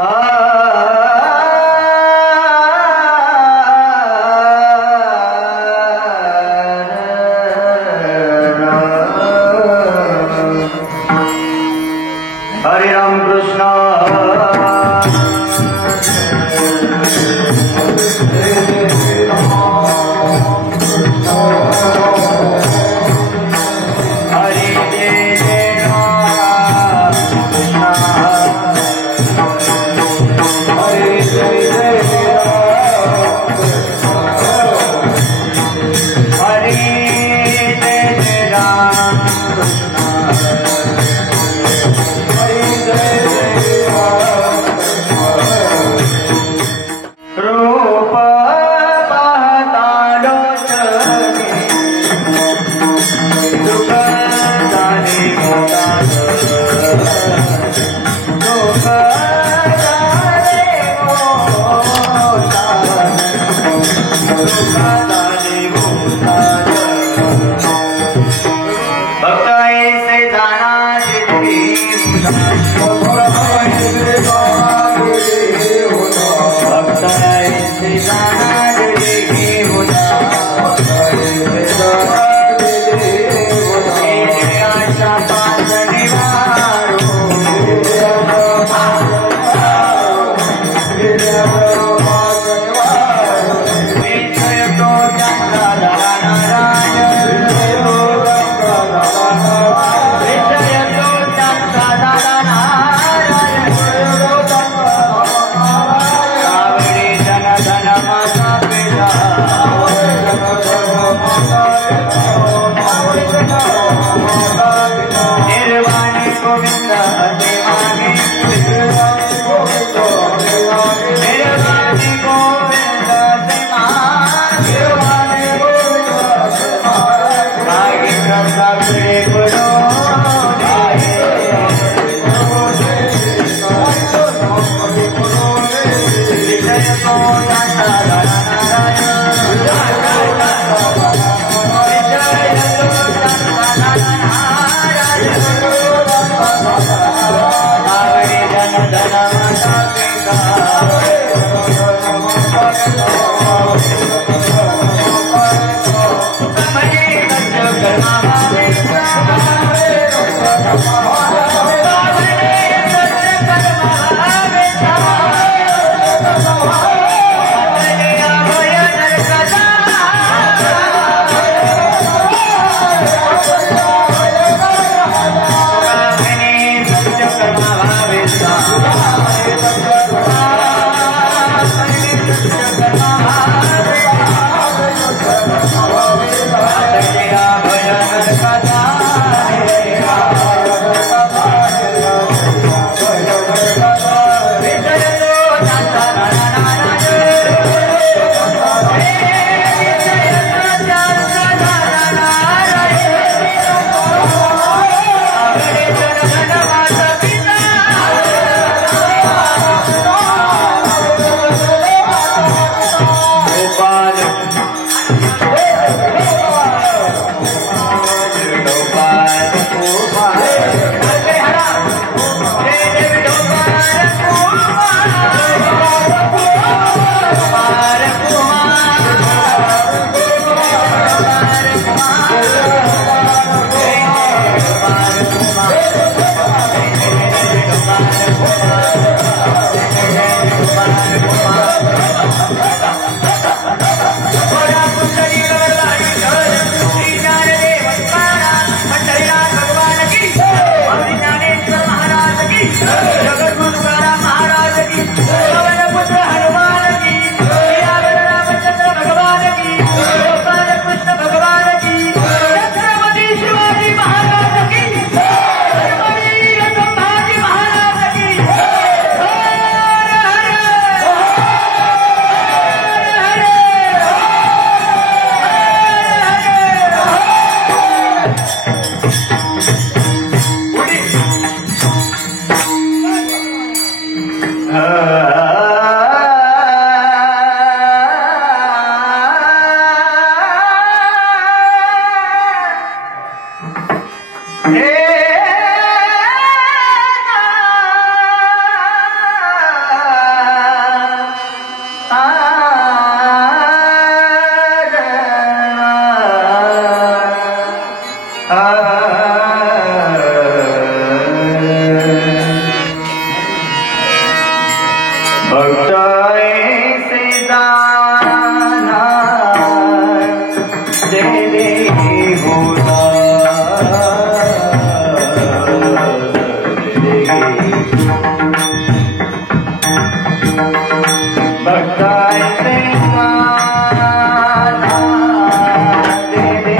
हरे राम कृष्ण भक्ताए से दाना दे दे होता भक्ताए से दाना दे दे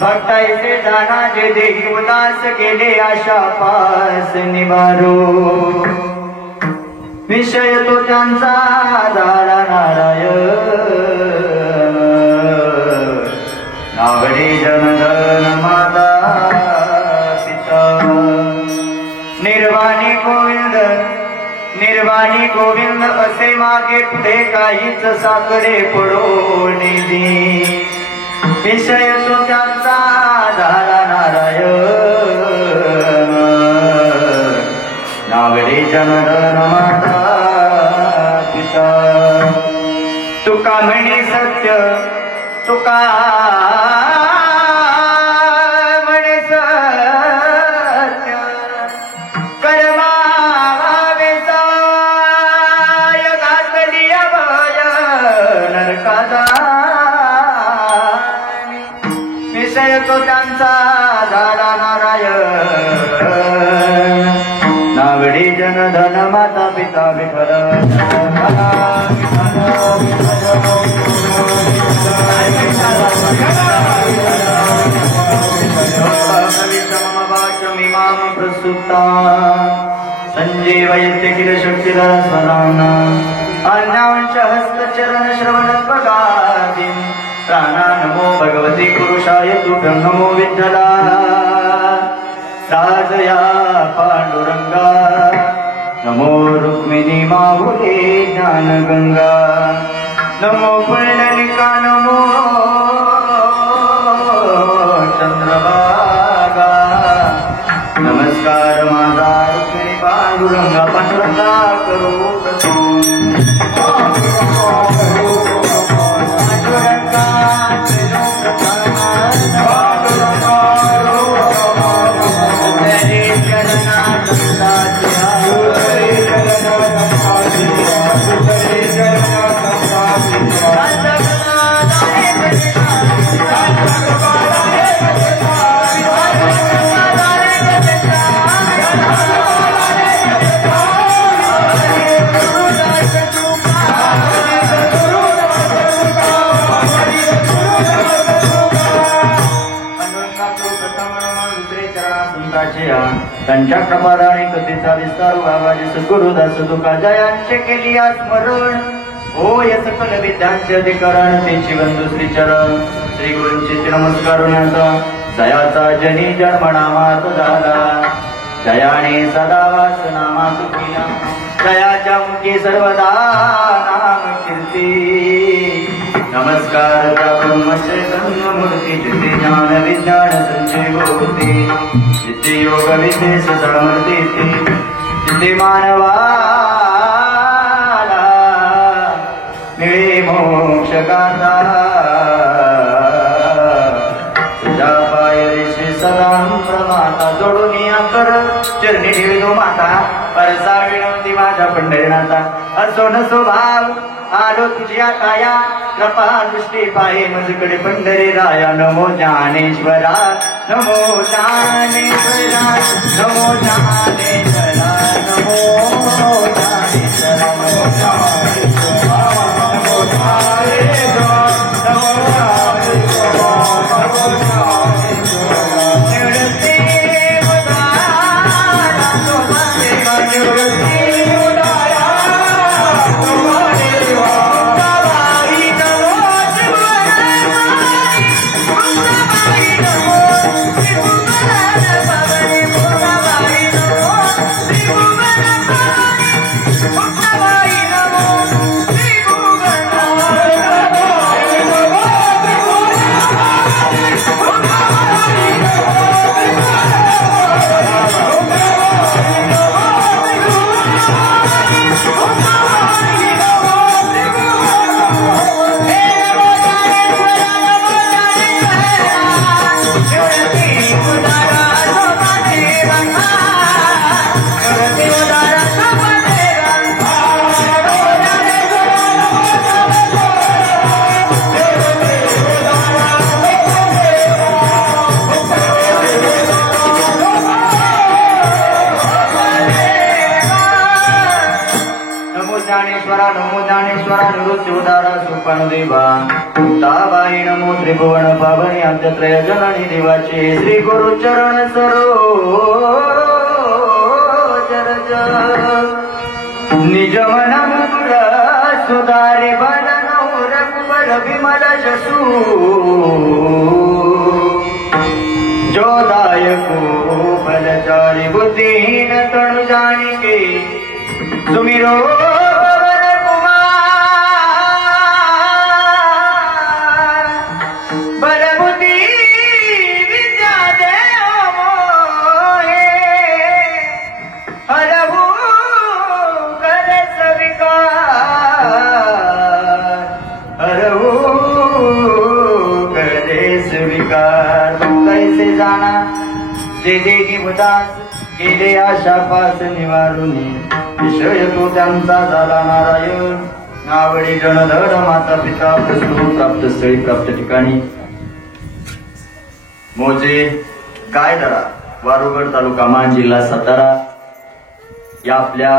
भक्ताईचे जाना जे देही उदास केले आशा पास निवारो विषय तो त्यांचा झाला नारायण नावडे जनधन माता पिता निर्वाणी गोविंद असे मागे पुढे काहीच साकडे पडून दे विषय तो त्यांचा झाला नारायण नावडे जनधन माता पिता तुका म्हणे सत्य तुका म्हणे सत्य कर्मा वेसाय घातली अभय नरकादा विषय तो त्यांचा झाला नारायण नावडी जनधन माता पिता विठ्ठल प्रसुप्ता संजीवयते किल शक्तिधर स्वनाम्ना अन्यांश हस्तचरण श्रवण बगादि प्राणा नमो भगवते पुरुषाय तुभ्यं नमो विठ्ठला राजया पांडुरंगा नमो रुक्मिणी माऊली ज्ञानगंगा नमो पुण्यनिका नमो चंद्रभागा नमस्कार माझा रुक्मिणी पांडुरंगा पांडुरंगा करू प्रसन्न त्यांच्या कपाराने कथेचा विस्तार बाबाजी सद्गुरुदास तुका जयांचे केली स्मरण होय सकल विद्यांचे अधिकरण तेची बंधू श्रीचरण श्री गुरूंचे नमस्कारुण्याचा जयाचा जनी जन्मनामात झाला जयाने सदा वास नामात केला जयाच्या मुखी सर्वदा नाम कीर्ती नमस्कार ब्रह्मचैतन्य मूर्ती जिथे ज्ञान विज्ञान संचय होते जिथे योग विशेष समर्थे जिथे मानवाला मिळे मोक्ष गाथा तुझ्या पायरीशी सदा प्रमाता जोडून कर चरणी ठेवतो माता परसा विनंती माझ्या पंढरीनाथा असो नसो भाव आलो तुझ्या काया कृपा दृष्टी पाये मजकडे पंढरी राया नमो ज्ञानेश्वरा नमो ज्ञानेश्वरा नमो ज्ञानेश्वरा नमो ज्ञानेश्वरा नमो ज्ञानेश्वरा नमो ज्ञानेश्वरा ताबाई नमो त्रिभुवन पावनी आद्यत्रय जननी देवाचे श्री गुरु चरण सरोज निज मन मुकुर सुधारे बल रघुबर विमल जसू जो दायको फलचारी बुद्धिहीन तनु जानिके सुमिरो देगी उदास गेले आशा पास निवारुनी विषय तो त्यांचा झाला नारायण नावडी जनधड माता पिता प्रस्तुत प्राप्त स्थळी प्राप्त ठिकाणी मोजे गायदरा वारुगड तालुका मान जिल्हा सातारा या आपल्या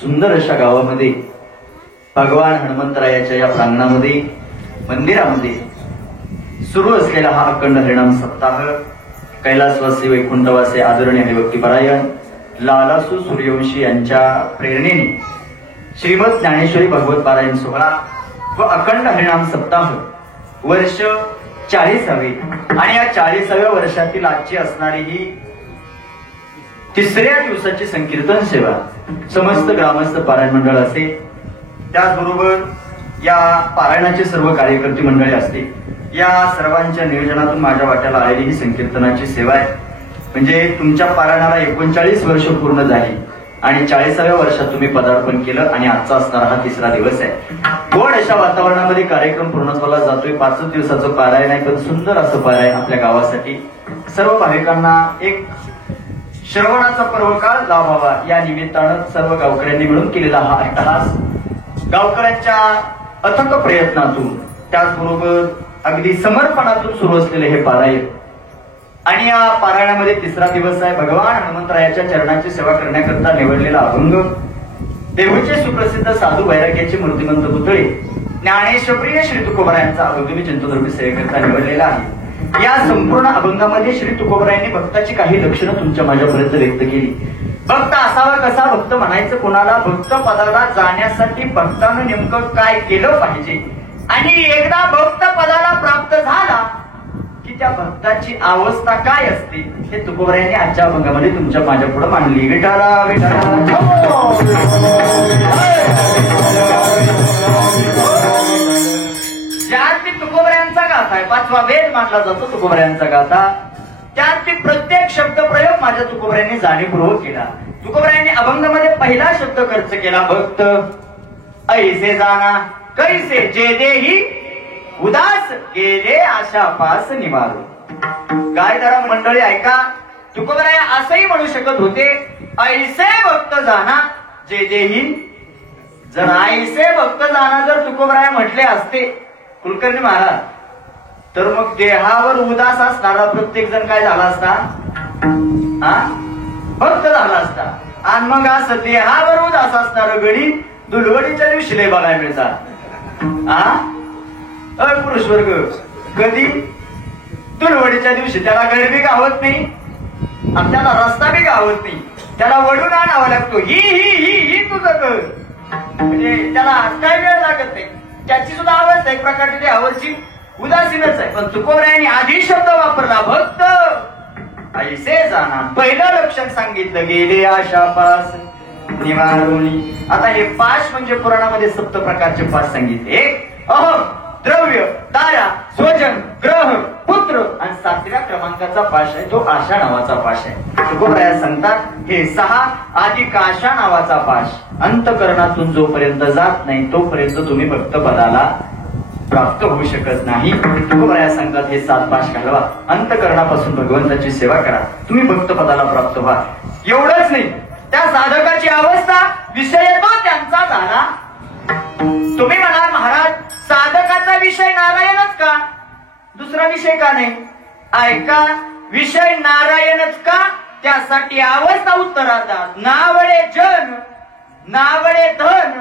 सुंदर अशा गावामध्ये भगवान हनुमंतरायाच्या या प्रांगणामध्ये मंदिरामध्ये सुरू असलेला हा अखंड हरिनाम सप्ताह कैलासवासी वैकुंठवासी आदरणीय हरिभक्तीपरायण लालासू सूर्यवंशी यांच्या प्रेरणेने श्रीमद ज्ञानेश्वरी भगवत पारायण सोहळा व अखंड हरिनाम सप्ताह वर्ष 40वे आणि या 40व्या वर्षातील आजची असणारी ही 3ऱ्या दिवसाची संकीर्तन सेवा समस्त ग्रामस्थ पारायण मंडळ असे त्याचबरोबर या पारायणाचे सर्व कार्यकर्ते मंडळी असते या सर्वांच्या नियोजनातून माझ्या वाट्याला आलेली ही संकीर्तनाची सेवा आहे म्हणजे तुमच्या पारायणाला 39 वर्ष पूर्ण झाली आणि 40व्या वर्षात तुम्ही पदार्पण केलं आणि आजचा असणारा हा 3रा दिवस आहे गोड अशा वातावरणामध्ये कार्यक्रम पूर्णत्वाला जातोय 5 दिवसाचं पारायण आहे पण सुंदर असं पारायण आपल्या गावासाठी सर्व भाविकांना एक श्रवणाचा पर्वकाळ लाभावा या निमित्तानं सर्व गावकऱ्यांनी मिळून केलेला हा अट्टहास गावकऱ्यांच्या अथक प्रयत्नातून त्याचबरोबर अगदी समर्पणातून सुरू असलेले हे पारायण आणि या पारायणामध्ये 3रा दिवस आहे भगवान हनुमंतरायाच्या चरणाची सेवा करण्याकरता निवडलेला अभंग देहूचे सुप्रसिद्ध साधू वैराग्याचे मूर्तिमंत पुतळे ज्ञानेश्वप्रिय श्री तुकोबरायांचा अभंग मी चिंतनरूपी सेवेकरता निवडलेला आहे या संपूर्ण अभंगामध्ये श्री तुकोबरायांनी भक्ताची काही लक्षणं तुमच्या माझ्यापर्यंत व्यक्त केली. भक्त असावा कसा, भक्त म्हणायचं कोणाला, भक्त पदाला जाण्यासाठी भक्तानं नेमकं काय केलं पाहिजे, आणि एकदा भक्त पदाला प्राप्त झाला की त्या भक्ताची अवस्था काय असते हे तुकोबरायांनी आजच्या अभंगामध्ये तुमच्या माझ्या पुढे मांडली. विठाला विठाला ज्यात तुकोबरायांचा गाथा आहे, 5वा वेद मानला जातो तुकोबरायांचा गाथा, त्यात प्रत्येक शब्द प्रयोग माझ्या तुकोबरायांनी जाणीवपूर्वक केला. तुकोबरायांनी अभंगामध्ये पहिला शब्द खर्च केला भक्त. ऐसे जाना कैसे जे देही उदास गेले आशा पास निवारो. काय जरा मंडळी ऐका, तुकोबराय असंही म्हणू शकत होते ऐसे भक्त जाना जे देही. जर ऐसे भक्त जाना जर तुकोबराय म्हटले असते कुलकर्णी महाराज, तर मग देहावर उदास असणारा प्रत्येक जण काय झाला असता, भक्त झाला असता. आणि मग असं देहावर उदास असणारं गडी दुलवडीच्या दिवशी लय बघायला मिळतात. पुरुष वर्ग कधी दुलवडीच्या दिवशी त्याला गड बी गावत नाही आणि त्याला रस्ता बी गावत नाही, त्याला वडून आणावा लागतो. ही ही ही ही तुझं कर, म्हणजे त्याला काय वेळ लागत नाही. त्याची सुद्धा अवस्था एक प्रकारची देहावरची उदासीनच आहे. पण तुकोबरायांनी आधी शब्द वापरला भक्त ऐसे जाणार. पहिलं लक्षण सांगितलं गेले आशा पास निवारोनी. आता हे पाश म्हणजे पुराणामध्ये 7 प्रकारचे पाश सांगितले. एक अहम, द्रव्य, तारा, स्वजन, ग्रह, पुत्र, आणि 7व्या क्रमांकाचा पाश आहे तो आशा नावाचा पाश आहे. तुकोबराया सांगतात हे 6 अधिक आशा नावाचा पाश अंतःकरणातून जोपर्यंत जात नाही तोपर्यंत तुम्ही भक्त पदाला प्राप्त होऊ शकत नाही. तुकोबराया सांगतात हे 7 पाश घालवा, अंतःकरणापासून भगवंताची सेवा करा, तुम्ही भक्त पदाला प्राप्त व्हा. एवढंच नाही, त्या साधकाची अवस्था विषय तो त्यांचा झाला. तुम्ही म्हणाल महाराज साधकाचा विषय नारायणच का, दुसरा विषय का नाही? ऐका, विषय नारायणच का, त्यासाठी अवस्था उत्तरार्धात नावडे जन, नावडे धन,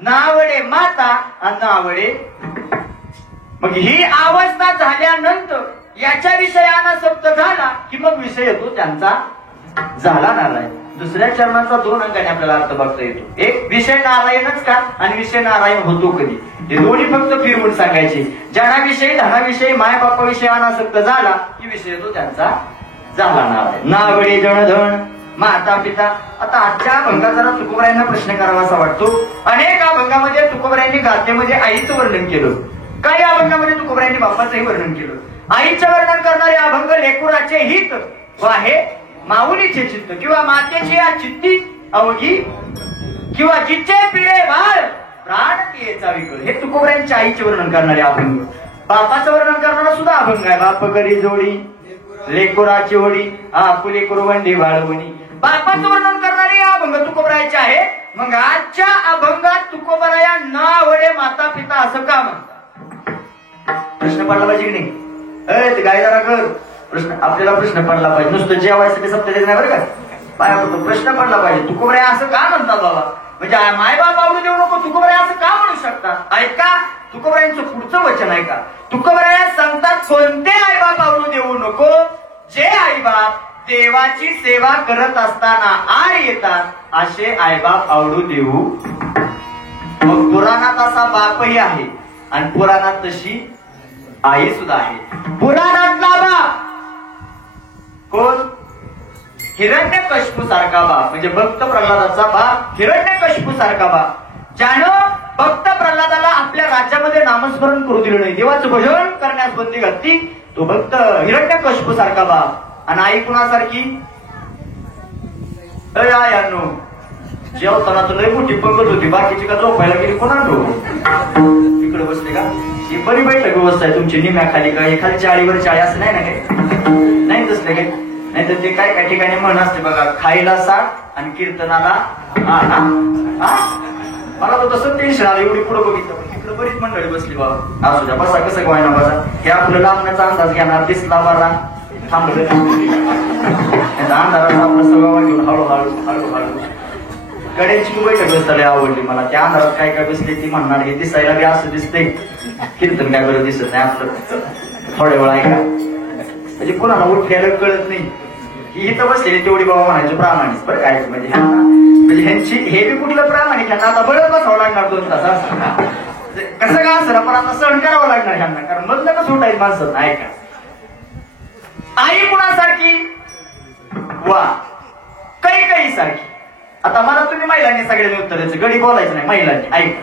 नावडे माता आणि नावडे. मग ही अवस्था झाल्यानंतर याच्या विषयानं शब्द झाला की मग विषय येतो त्यांचा झाला नारायण. दुसऱ्या चरणाचा 2 अंगाने आपल्याला अर्थ बघता येतो. एक विषय नारायणच का आणि विषय नारायण होतो कधी, हे दोन्ही फक्त फिरवून सांगायचे. ज्ञानाविषयी, धनाविषयी, मायबापाविषयी अनासक्त झाला की विषय येतो त्यांचा झाला नारायण. नावडे जनधन, माता पिता. आता आजच्या अभंगात जरा तुकोबरायांना प्रश्न करावासा वाटतो. अनेक अभंगामध्ये तुकोबरायांनी गाथेमध्ये आईचं वर्णन केलं, काही अभंगामध्ये तुकोबरायांनी बापाचंही वर्णन केलं. आईचं वर्णन करणारे अभंग लेकुराचे हित व आहे माऊलीचे चित्त किंवा मातेची या चित्ती अवघी किंवा जिचे पिळे बाळ प्राण तियेचा विकळ, हे तुकोबरायांच्या आईचे वर्णन करणारे अभंग. बापाचं वर्णन करणारा सुद्धा अभंग आहे. बाप करी जोडी लेकुराची ओढी आपुले कुरवंडी वाळवणी. बापाचं वर्णन करणारे अभंग तुकोबरायाचे आहे. मग आजच्या अभंगात तुकोबराया नावडे माता पिता असं का म्हणतात? प्रश्न पडला पाहिजे की नाही? गायदारा कर प्रश्न, आपल्याला प्रश्न पडला पाहिजे. नुसतं जेवायसाठी सप्ताह नाही बरं का, पाया पडतो. प्रश्न पडला पाहिजे तुकोबराया असं का म्हणतात बाबा, म्हणजे मायबाप आवडू देऊ नको तुकोबराया असं का म्हणू शकतात? ऐका, तुकोबरायांचं पुढचं वचन ऐका. तुकोबराया सांगतात कोणते आईबाप आवडू देऊ नको, जे आईबाप देवाची सेवा करत असताना आड येतात असे आईबाप आवडू देऊ. मग पुराणात असा बापही आहे आणि पुराणात तशी आई सुद्धा आहे. पुराणातला बाप कोण? हिरण्यकशिपू सारखा बाप, म्हणजे भक्त प्रल्हादाचा बाप हिरण्यकशिपू सारखा बाप, ज्यानं भक्त प्रल्हादाला आपल्या राज्यामध्ये नामस्मरण करू दिलं नाही, देवाचं भजन करण्यास बंदी घातली, तो भक्त हिरण्यकशिपू सारखा बाप. आणि आई कुणासारखी? यानो जेवताना तर लय मोठी पंगत होती, बाकीची का झोपायला गेली कोणा इकडे बसले का? ही बरी बैठक व्यवस्था आहे तुमची, निम्या खाली का एखादी चाळीवर चाळी असं नाही ना काय? नाही तसले काय? नाही तर ते काय काय ठिकाणी म्हण असते बघा, खायला 60 आणि कीर्तनाला मला तर तसं टेन्शन आलं. एवढी पुढे बघितलं पण इकडे बरीच मंडळी बसली बाबा. असू द्या, बसा, कसं काय ना बसा. हे आपलं लांबण्याचा अंदाज घेणार, दिसला बरा थांबलं अंधाराचा आपला सगळं घेऊन हळूहळू हळूहळू. गड्यांची बैठक व्यवस्था आवडली मला. त्या अंधारात काय काय बसले ती म्हणणार, हे दिसायला बी असं दिसते, कीर्तन काय बरं दिसत नाही आपलं. थोड्या वेळ ऐका, म्हणजे कोणाला ओळखायला कळत नाही. ही इथं बसलेली तेवढी बाबा म्हणायचं प्रामाणिक बरं काय म्हणजे ह्यांची हे बी कुठलं प्रामाणिक ह्यांना आता बळच बसावं लागणार 2 तास कसं का असं पण आता सहन करावं लागणार ह्यांना कारण मग नका सुटायचं माणसं. ऐका आई कुणासारखी वा काही सारखी. आता मला तुम्ही महिलांनी सगळ्यांनी उत्तर द्यायचं गडी बोलायचं नाही महिलांनी. ऐका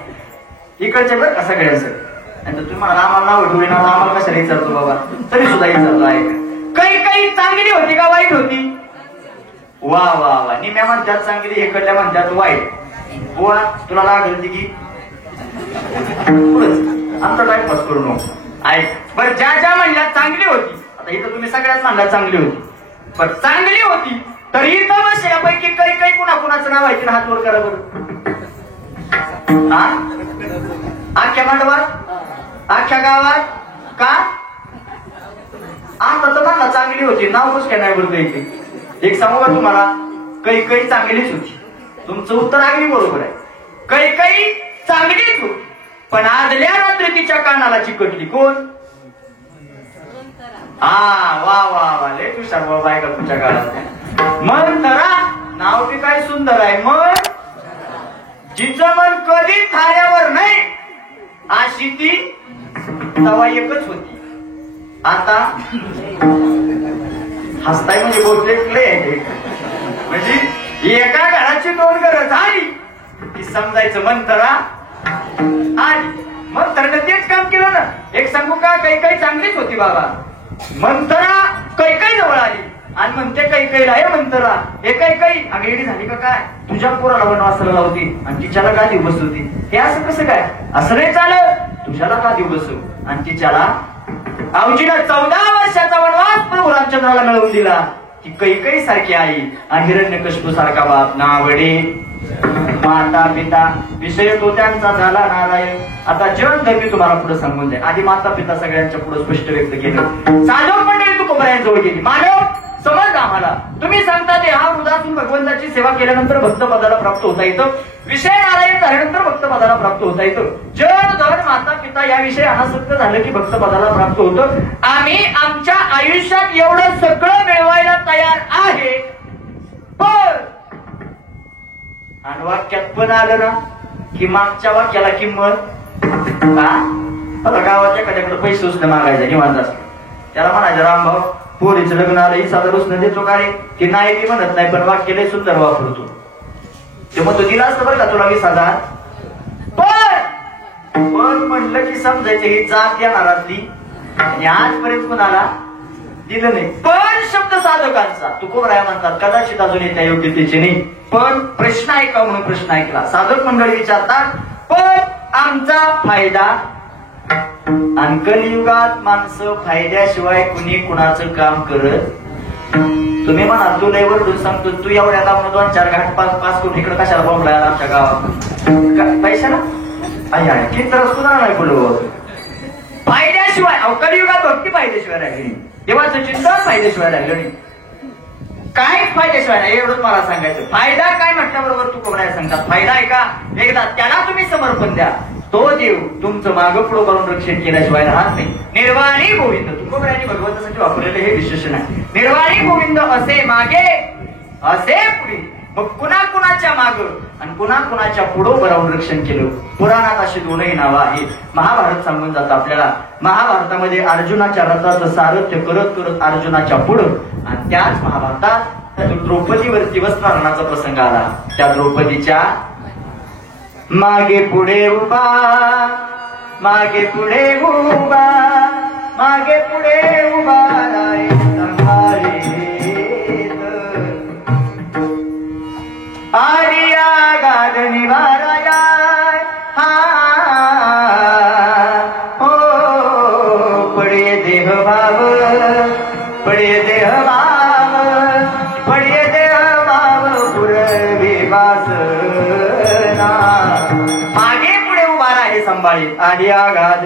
इकडचे बरं का सगळ्यांचं आणि तुम्ही मला आम्हाला नाव ठेवले ना आम्हाला कशाला विचारतो बाबा तरी सुद्धा विचारतो. ऐका काही चांगली होती का वाईट होती. वा वा वा निम्या म्हणतात चांगली इकडल्या म्हणतात वाईट. बुवा तुला लागल ती की आमचा टाइमपास करू नको. ऐक बरं ज्या म्हणल्या चांगली होती आता इथं तुम्ही सगळ्यात म्हणल्या चांगली होती पण चांगली होती तर इथं बसल्यापैकी काही कुणाचं नाव आहे हात वर करा बरं. अख्ख्या मांडवात अख्ख्या गावात का आता तर मला चांगली होती नाव कसं काय नाही बरोबर इथे. एक सांगू का तुम्हाला काही चांगलीच होती. तुमचं उत्तर अगदी बरोबर आहे. काही चांगलीच होती पण आदल्या रात्री तिच्या कानाला चिकटली कोण. वा वा वा लय तू सर्व बायका तुमच्या काळात मंथरा नाव बी काय सुंदर आहे. मग जिचं मन कधी थाऱ्यावर नाही अशी ती तवा एकच होती. आता हसताय म्हणजे बहुतेक लय म्हणजे एका घराची 2 घरं झाली की समजायचं मंथरा आली. मंथरानं तेच काम केलं ना. एक सांगू का काही चांगलीच होती बाबा. मंथरा काही जवळ आली आणि म्हणते कैकेयीला हे मंथरा हे काही आगेडी झाली का काय तुझ्या पोराला वनवासाला लावती आणि तिच्याला का देऊ बसवती. हे असं कसं काय असं नाही चालत. तुझ्याला का देऊ बसव आणि तिच्याला आवजीला 14 वर्षाचा वनवास प्रभू रामचंद्राला मिळवून दिला. ती कैकेयी सारखी आई आणि हिरण्यकशिपू सारखा बाप ना वडे माता पिता विषय तो त्यांचा झाला नारायण. आता जन धर्मी तुम्हाला पुढे सांगून द्या. आधी माता पिता सगळ्यांच्या पुढे स्पष्ट व्यक्त केलं. साधक मंडळी तू कोबऱ्यांजवळ गेली मानव समज आम्हाला तुम्ही सांगता ते हा उदासून भगवंताची सेवा केल्यानंतर भक्तपदाला प्राप्त होता येतं. विषय नारायण झाल्यानंतर भक्तपदाला प्राप्त होता येतं. जन धन माता पिता याविषयी अनासक्त झालं की भक्तपदाला प्राप्त होतं. आम्ही आमच्या आयुष्यात एवढं सगळं मिळवायला तयार आहे पण आणि वाक्यात पण आलं ना की मागच्या वाक्याला किंमत का गावात एखाद्याकडे पैसे उसने मागायचा निवांत असतो त्याला म्हणायचं रामभाऊ पोरीचं लग्न आलं ही साधं उसने देतो का रे की नाही ती म्हणत नाही पण वाक्य लय सुंदर वापरतो. ते मग तो दिला असतं बरं का तुला 20,000 पण म्हणलं की समजायचं ही जात येणारातली आणि आजपर्यंत कोणाला दिलं नाही. पण शब्द साधकांचा तुकोबराया म्हणतात कदाचित अजून त्या योग्यतेचे नाही पण प्रश्न ऐका म्हणून प्रश्न ऐकला. साधक मंडळी विचारतात पण आमचा फायदा आणि कलियुगात माणसं फायद्याशिवाय कुणी कुणाचं काम करत. तुम्ही म्हणा तू लय वरडून सांगतो तू एवढ्या दाबून 2-4 घाट 5 कोटी इकडे कशाला बोंबला आमच्या गावात पैशाला आहे किती तर सुद्धा नाही बोलू फायद्याशिवाय. कलियुगात भक्ती फायद्याशिवाय राहिली देवाचं चिंतन फायद्याशिवाय राहिलं नाही. काय फायद्याशिवाय नाही एवढंच मला सांगायचं. फायदा काय म्हटल्याबरोबर तू कोणाला सांगतात फायदा आहे का एकदा त्याला तुम्ही समर्पण द्या. तो देव तुमचं मागं पुढं करून रक्षण केल्याशिवाय राहत नाही. निर्वाणी गोविंद तुकोबरायांनी भगवंतासाठी वापरलेलं हे विशेषण आहे. निर्वाणी गोविंद असे मागे असे पुढे. मग कुणा कुणाच्या माग आणि कुणा कुणाच्या पुढं उभं राहून रक्षण केलं. पुराणात अशी 2ही नावं आहेत. महाभारत सांगून जातं आपल्याला. महाभारतामध्ये अर्जुनाच्या रथाचं सारथ्य करत करत अर्जुनाच्या पुढं आणि त्याच महाभारतात द्रौपदीवरती वस्त्रहरणाचा प्रसंग आला. त्या द्रौपदीच्या मागे पुढे उभा मागे पुढे उभा मागे पुढे उभा आर्या गाद निवाराया हा हो पडे देह भाव पडे देह भाव पडे देह भाव पुरवी वासना. मागे पुढे उभा राहे संभाळीत आर्या गाद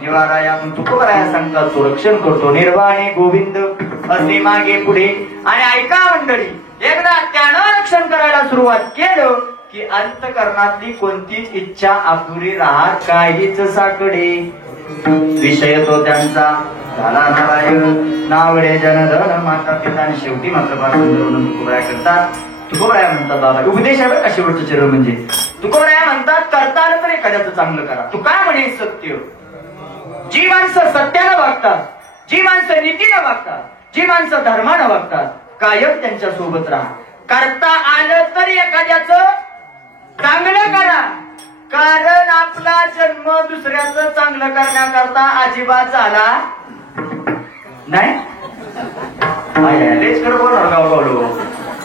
निवाराया तुकोबराया सांगतात तो रक्षण करतो. निर्वाणी गोविंद असे मागे पुढे. आणि ऐका मंडळी एकदा त्यानं रक्षण करायला सुरुवात केलं की अंतकरणातली कोणतीच इच्छा अपुरी राहत काहीच साकडे. विषय तो त्यांचा झाला नारायण नावडे जनधन माता पिता आणि शेवटी मात्र तुकोबराया करतात. तुकोबराया म्हणतात बाबा उपदेश आहे का शेवटचं चिर म्हणजे तुकोबराया म्हणतात करता आलं तर एखाद्याचं चांगलं करा. तू काय म्हणे सत्य. जी माणसं सत्यानं वागतात, जी माणसं नीतीनं वागतात, जी माणसं धर्मानं वागतात कायम त्यांच्या सोबत राहा. करता आलं तर एखाद्याचं चांगलं करा. कारण आपला जन्म दुसऱ्याचं चांगलं करण्याकरता अजिबात झाला नाही. लेच कर बोलणार गावगावलो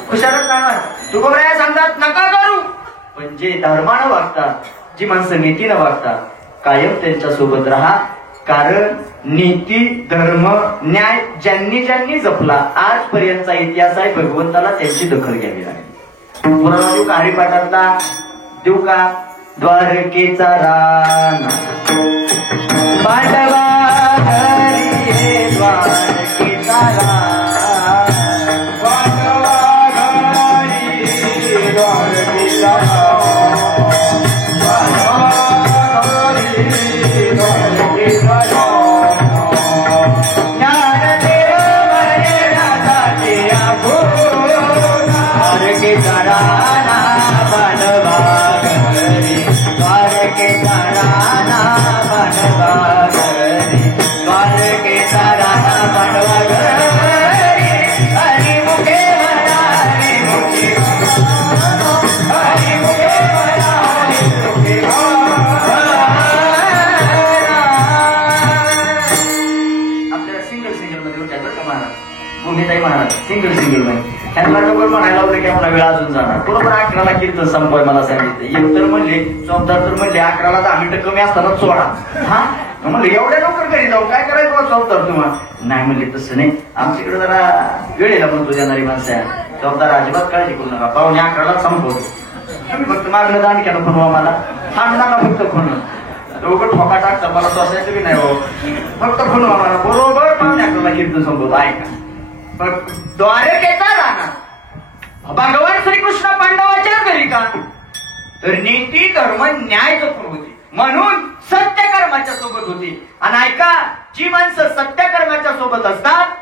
हुशारच नाही. तुकोबराया सांगतात नका करू. पण जे धर्मानं वागतात, जी माणसं नीतीनं वागतात कायम त्यांच्या सोबत राहा. कारण नीती धर्म न्याय ज्यांनी ज्यांनी जपला आजपर्यंतचा इतिहास आहे. भगवंताला त्यांची दखल घ्यावी लागेल. पुराणा देऊ का हरिपाठातला देऊ का. द्वारकेचा राणा पांडवा घरी द्वारकेचा राणा पांडवा घरी द्वारकेचा सिंगल सिंगल नाही ह्यांना डबल म्हणायला होतं की मला वेळ अजून जाणार. बरोबर 11ला कीर्तन संपवाय मला सांगितलं. एक तर म्हणले चौदार तर म्हणले 11ला 10 मिनिटं कमी असताना सोडा. हा म्हणले एवढ्या लवकर घरी जाऊ काय करायचं चौदार तुम्हाला. नाही म्हणले तसं नाही आमच्याकडे जरा वेळेला म्हणतो देणारी माणसं आहे. चौदार अजिबात काळजी करू नका. पाहुणे 11ला संपवतो. तुम्ही फक्त मागणं दान केलं पण मला थांब नका फक्त फोन दोघं ठोका टाकता मला तो असायचं की नाही हो. फक्त फोन मला बरोबर पाहुणे 11ला कीर्तन संपवतो. ऐका द्वारकेचा राणा भगवान श्रीकृष्ण पांडवाच्या घरी का तर नीती धर्म न्याय जपून होती म्हणून सत्य कर्माच्या सोबत होती. आणि ऐका जी माणसं सत्य कर्माच्या सोबत असतात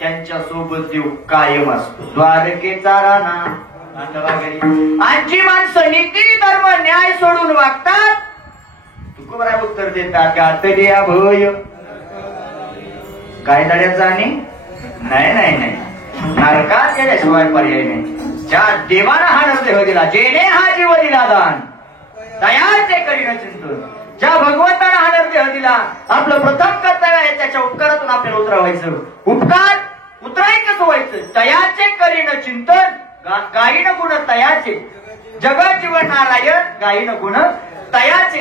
त्यांच्या सोबत देव कायम असतो. द्वारकेचा राणा पांडवा घरी. आणि जी माणसं नीती धर्म न्याय सोडून वागतात तुकोबराया उत्तर देतात गातड्या भय काय दड्याचा आणि नाही नाही नाही नरकात गेल्याशिवाय पर्याय नाही. ज्या देवानं हा नरदेह दिला जेणे हा जीव दिला दान तयाचे करीन चिंतन. ज्या भगवंतानं हा नरदेह दिला आपलं प्रथम कर्तव्य आहे त्याच्या उपकारातून आपल्याला उतरवायचं. उपकार उतराय कसं व्हायचं तयाचे करीन चिंतन. गायीन गुण तयाचे जगत जीवन नारायण गायीन गुण तयाचे.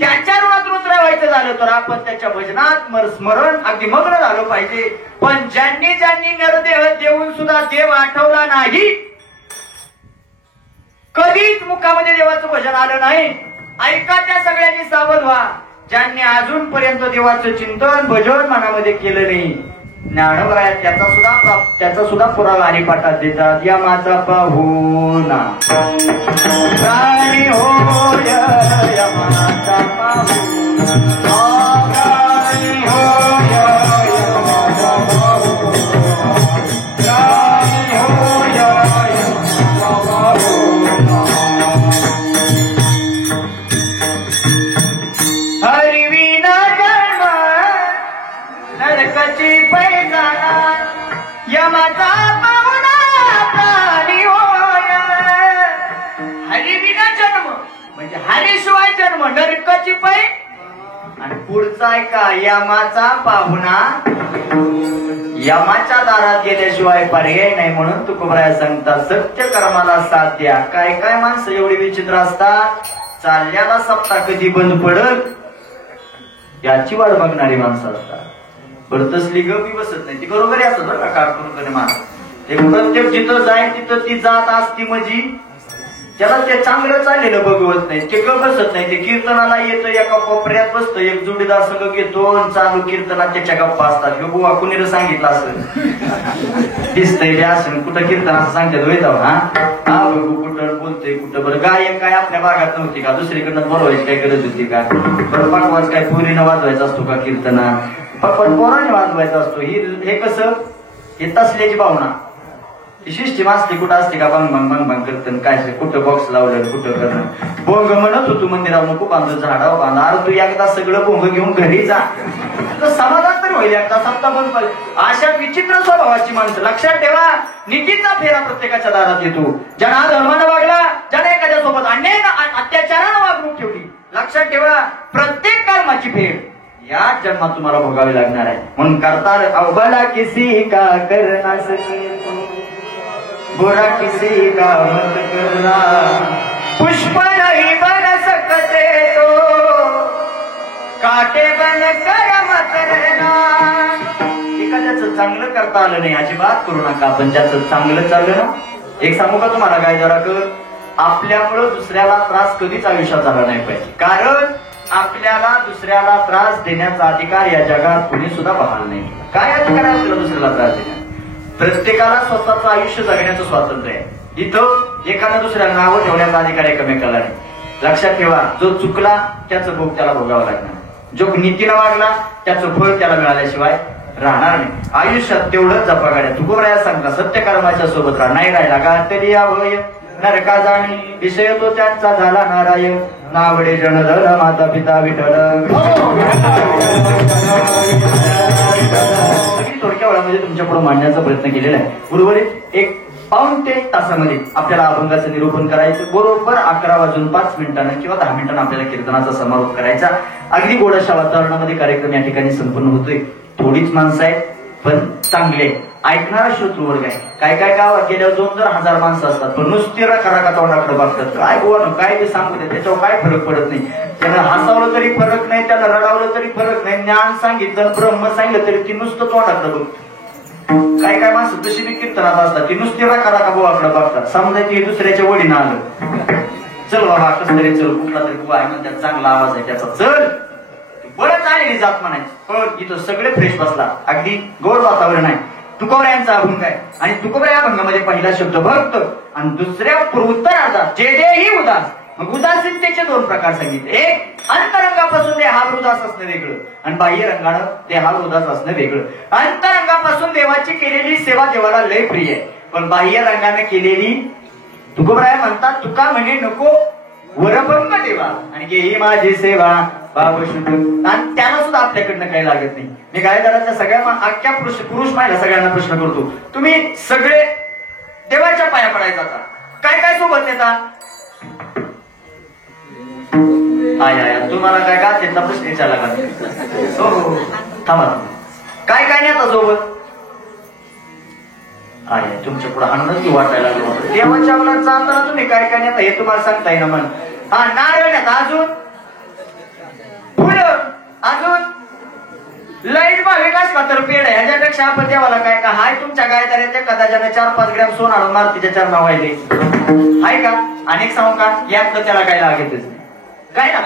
त्याच्या ऋणातून उतरवायचं झालं तर आपण त्याच्या भजनात स्मरण अगदी मग्न झालं पाहिजे. पण ज्यांनी ज्यांनी नरदेह देऊन सुद्धा देव आठवला नाही कधीच मुखामध्ये देवाचं भजन आलं नाही. ऐका त्या सगळ्यांनी सावध व्हा. ज्यांनी अजूनपर्यंत देवाचं चिंतन भजन मनामध्ये केलं नाही ज्ञानोबराया त्याचा सुद्धा पुरावा हरिपाठात देतात. या माता पाहुणा प्राणी होय या माता पाहुणा प्राणी होय या माता पाहुणा प्राणी होय या माता पाहुणा. हरिविना जन्म नरकाची पैजाना यमाचा पाहुणा प्राणी होय. हरिविना जन्म म्हणजे हरीशिवाय जन्म नरकाची पै आणि पुढचा आहे का यमाचा पाहुणा. यमाच्या दारात गेल्याशिवाय पर्याय नाही. म्हणून तुकोबराया सांगतात सत्य कर्माला साथ द्या. काय काय माणसं एवढी विचित्र असतात चालल्याला सप्ताह कधी बंद पडल याची वाट बघणारी माणसं असतात. बरं तसली गपी बसत नाही ती बरोबर असत बरं का कारकून मान ते प्रत्येक जिथं जाईल तिथं ती जात असती म्हणजे त्याला ते चांगलं चाललेलं बघवत नाही. ते ग बसत नाही. ते कीर्तनाला येतं एका कोपऱ्यात बसतं एक जोडीदार संघ घेतो चालू कीर्तनात त्याच्या गप्पा असतात. बुवा कुणी सांगितलं असं दिसतंय असं कुठं कीर्तनाचं सांगतात वेताव हा हा बघू कुठं बोलतोय कुठं. बरं गायक काय आपल्या भागात नव्हती का दुसरीकडनं बोलवायची काय गरज होती का. बरं पाठवाच काय पुरीनं वाजवायचा असतो का कीर्तना. पोराने वाजवायचा असतो. हे कसं, हे तसल्याची भावना, सिस्टीम असते. कुठं असते का बंग बंग बंग बंग करतं, काय कुठं बॉक्स लावलं, कुठं करणं. बोंग म्हणत होतो मंदिरावर नको बांधू, झाडावर बांधा. अरे तू एकदा सगळं बोंग घेऊन घरी जा, तुझं समाधान तरी होईल. एकदा सप्ताह बंद पाहिजे. अशा विचित्र स्वभावाची माणसं. लक्षात ठेवा, नीतीचा फेरा प्रत्येकाच्या दारात येतो. ज्यानं धर्मानं वागला, ज्याने एखाद्या सोबत अन्याय अत्याचारानं वागणूक ठेवली, लक्षात ठेवा प्रत्येक कर्माची फेड या जन्मात तुम्हाला भोगावी लागणार आहे. म्हणून करतार अवबला किसी का करना सके, बुरा किसी का मत करना, पुष्प नहीं बन सकते तो काटे बन कर मत रहना. एखाद्याचं चांगलं करता आलं नाही अजिबात करू नका, पण ज्याचं चांगलं चाललं ना, एक सांगू का तुम्हाला काय, जरा कर, आपल्यामुळं दुसऱ्याला त्रास कधीच आयुष्यात झाला नाही पाहिजे. कारण आपल्याला दुसऱ्याला त्रास देण्याचा अधिकार या जगात कुणी सुद्धा बहाल नाही. काय अधिकार आहे आपल्याला दुसऱ्याला त्रास देण्याचा? प्रत्येकाला स्वतःचं आयुष्य जगण्याचं स्वातंत्र्य आहे. इथं एकानं दुसऱ्याला नावं ठेवण्याचा अधिकार एकमेकाला नाही. लक्षात ठेवा, जो चुकला त्याचं भोग त्याला भोगावं लागणार, जो नीतीनं वागला त्याचं फळ त्याला मिळाल्याशिवाय राहणार नाही. आयुष्यात तेवढंच जपा गाड्या. तुकोबराया सांगता, सत्य कर्माच्या सोबत राहा. नाही राहिला का तरी यावय नरका जाणी, विषय तो त्यांचा झाला नारायण, नावडे जनधन माता पिता विठ्ठल. थोडक्या वेळामध्ये तुमच्या पुढे मांडण्याचा प्रयत्न केलेला आहे. उर्वरित एक पाऊण ते तासामध्ये आपल्याला अभंगाचं निरूपण करायचं. बरोबर 11:05 किंवा 10 मिनिटांना आपल्याला कीर्तनाचा समारोप करायचा. अगदी गोडाशा वातावरणामध्ये कार्यक्रम या ठिकाणी संपन्न होतोय. थोडीच माणसं आहेत पण चांगले, ऐकणारा श्रोतृवर्ग आहे. काय काय गावात गेल्यावर 2,000 माणसं असतात, पण नुसती रखा तोंडाकडे बघतात. काय गोवा काय बी सांगू दे, त्याच्यावर काय फरक पडत नाही. त्यानं हसावलं तरी फरक नाही, त्यानं रडावलं तरी फरक नाही. ज्ञान सांगितलं, ब्रह्म सांगितलं तरी ती नुसतं तोंडाकडे बघ. काय काय माणसं तशी बी कीर्तनात असतात, ती नुसती रखा बोवाकडे बघतात. समजा ती दुसऱ्याच्या वडीनं आलं, चल बाबा कसं तरी चल, कुठला तरी बुवा आहे म्हणतात, चांगला आवाज आहे त्याचा, चल बरंच आलेली जात म्हणायची. पण इथं सगळे फ्रेश बसला, अगदी गोड वातावरण आहे. तुकोबरायांचा अभंग आहे आणि तुकोबरा अभंगामध्ये पहिला शब्द भक्त आणि दुसऱ्या उत्तरार्धात जे ही उदास. मग उदासीनतेचे 2 प्रकार सांगितले. एक, अंतरंगापासून देहावर उदास असणं वेगळं आणि बाह्य रंगानं देहावर उदास असणं वेगळं. अंतरंगापासून देवाची केलेली सेवा देवाला लय प्रिय आहे, पण बाह्य रंगाने केलेली तुकोबराया म्हणतात, तुका म्हणे नको वरभंग देवा आणि ही माझी सेवा बाबा शुद्ध. आणि त्यांना सुद्धा आपल्याकडनं काही लागत नाही. मी गायदाराच्या सगळ्या अख्ख्या पुरुष महिला सगळ्यांना प्रश्न करतो, तुम्ही सगळे देवाच्या पाया पडायचा आता काय काय सोबत नेता? आय तुम्हाला काय का त्याचा प्रश्न विचारला का? हो थांबा, काय काय नेता सोबत? आहे तुमच्या पुढे आनंद वाटायला लागलो. देवाच्या मुलात जाताना तुम्ही काय काय नेता हे तुम्हाला सांगता येईल ना. हा नारळ नेता, अजून फुलं, अजून लाईट भाविक असला तर पेड आहे. ह्याच्यापेक्षा आपण देवाला काय का हाय तुमच्या गायदाऱ्याच्या कदाचाने 4-5 ग्रॅम सोनं मारुतीच्या चरणावर वाहिले आहे का? अनेक सांगू का, यातलं त्याला काय लागेलच काय ना.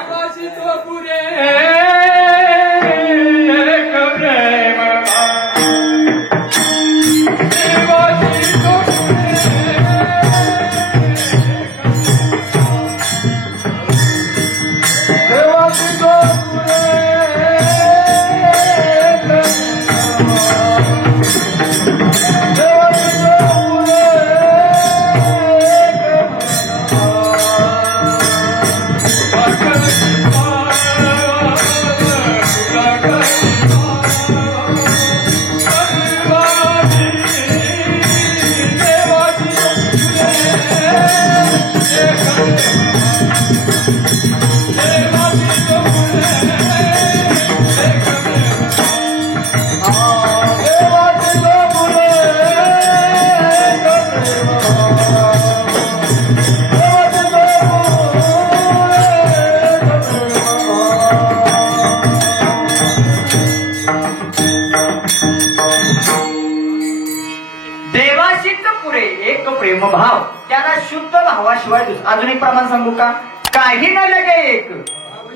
प्रेमभाव त्याला शुद्ध भावाशिवाय अजून एक प्रमाण सांगू का, काही न लगे एक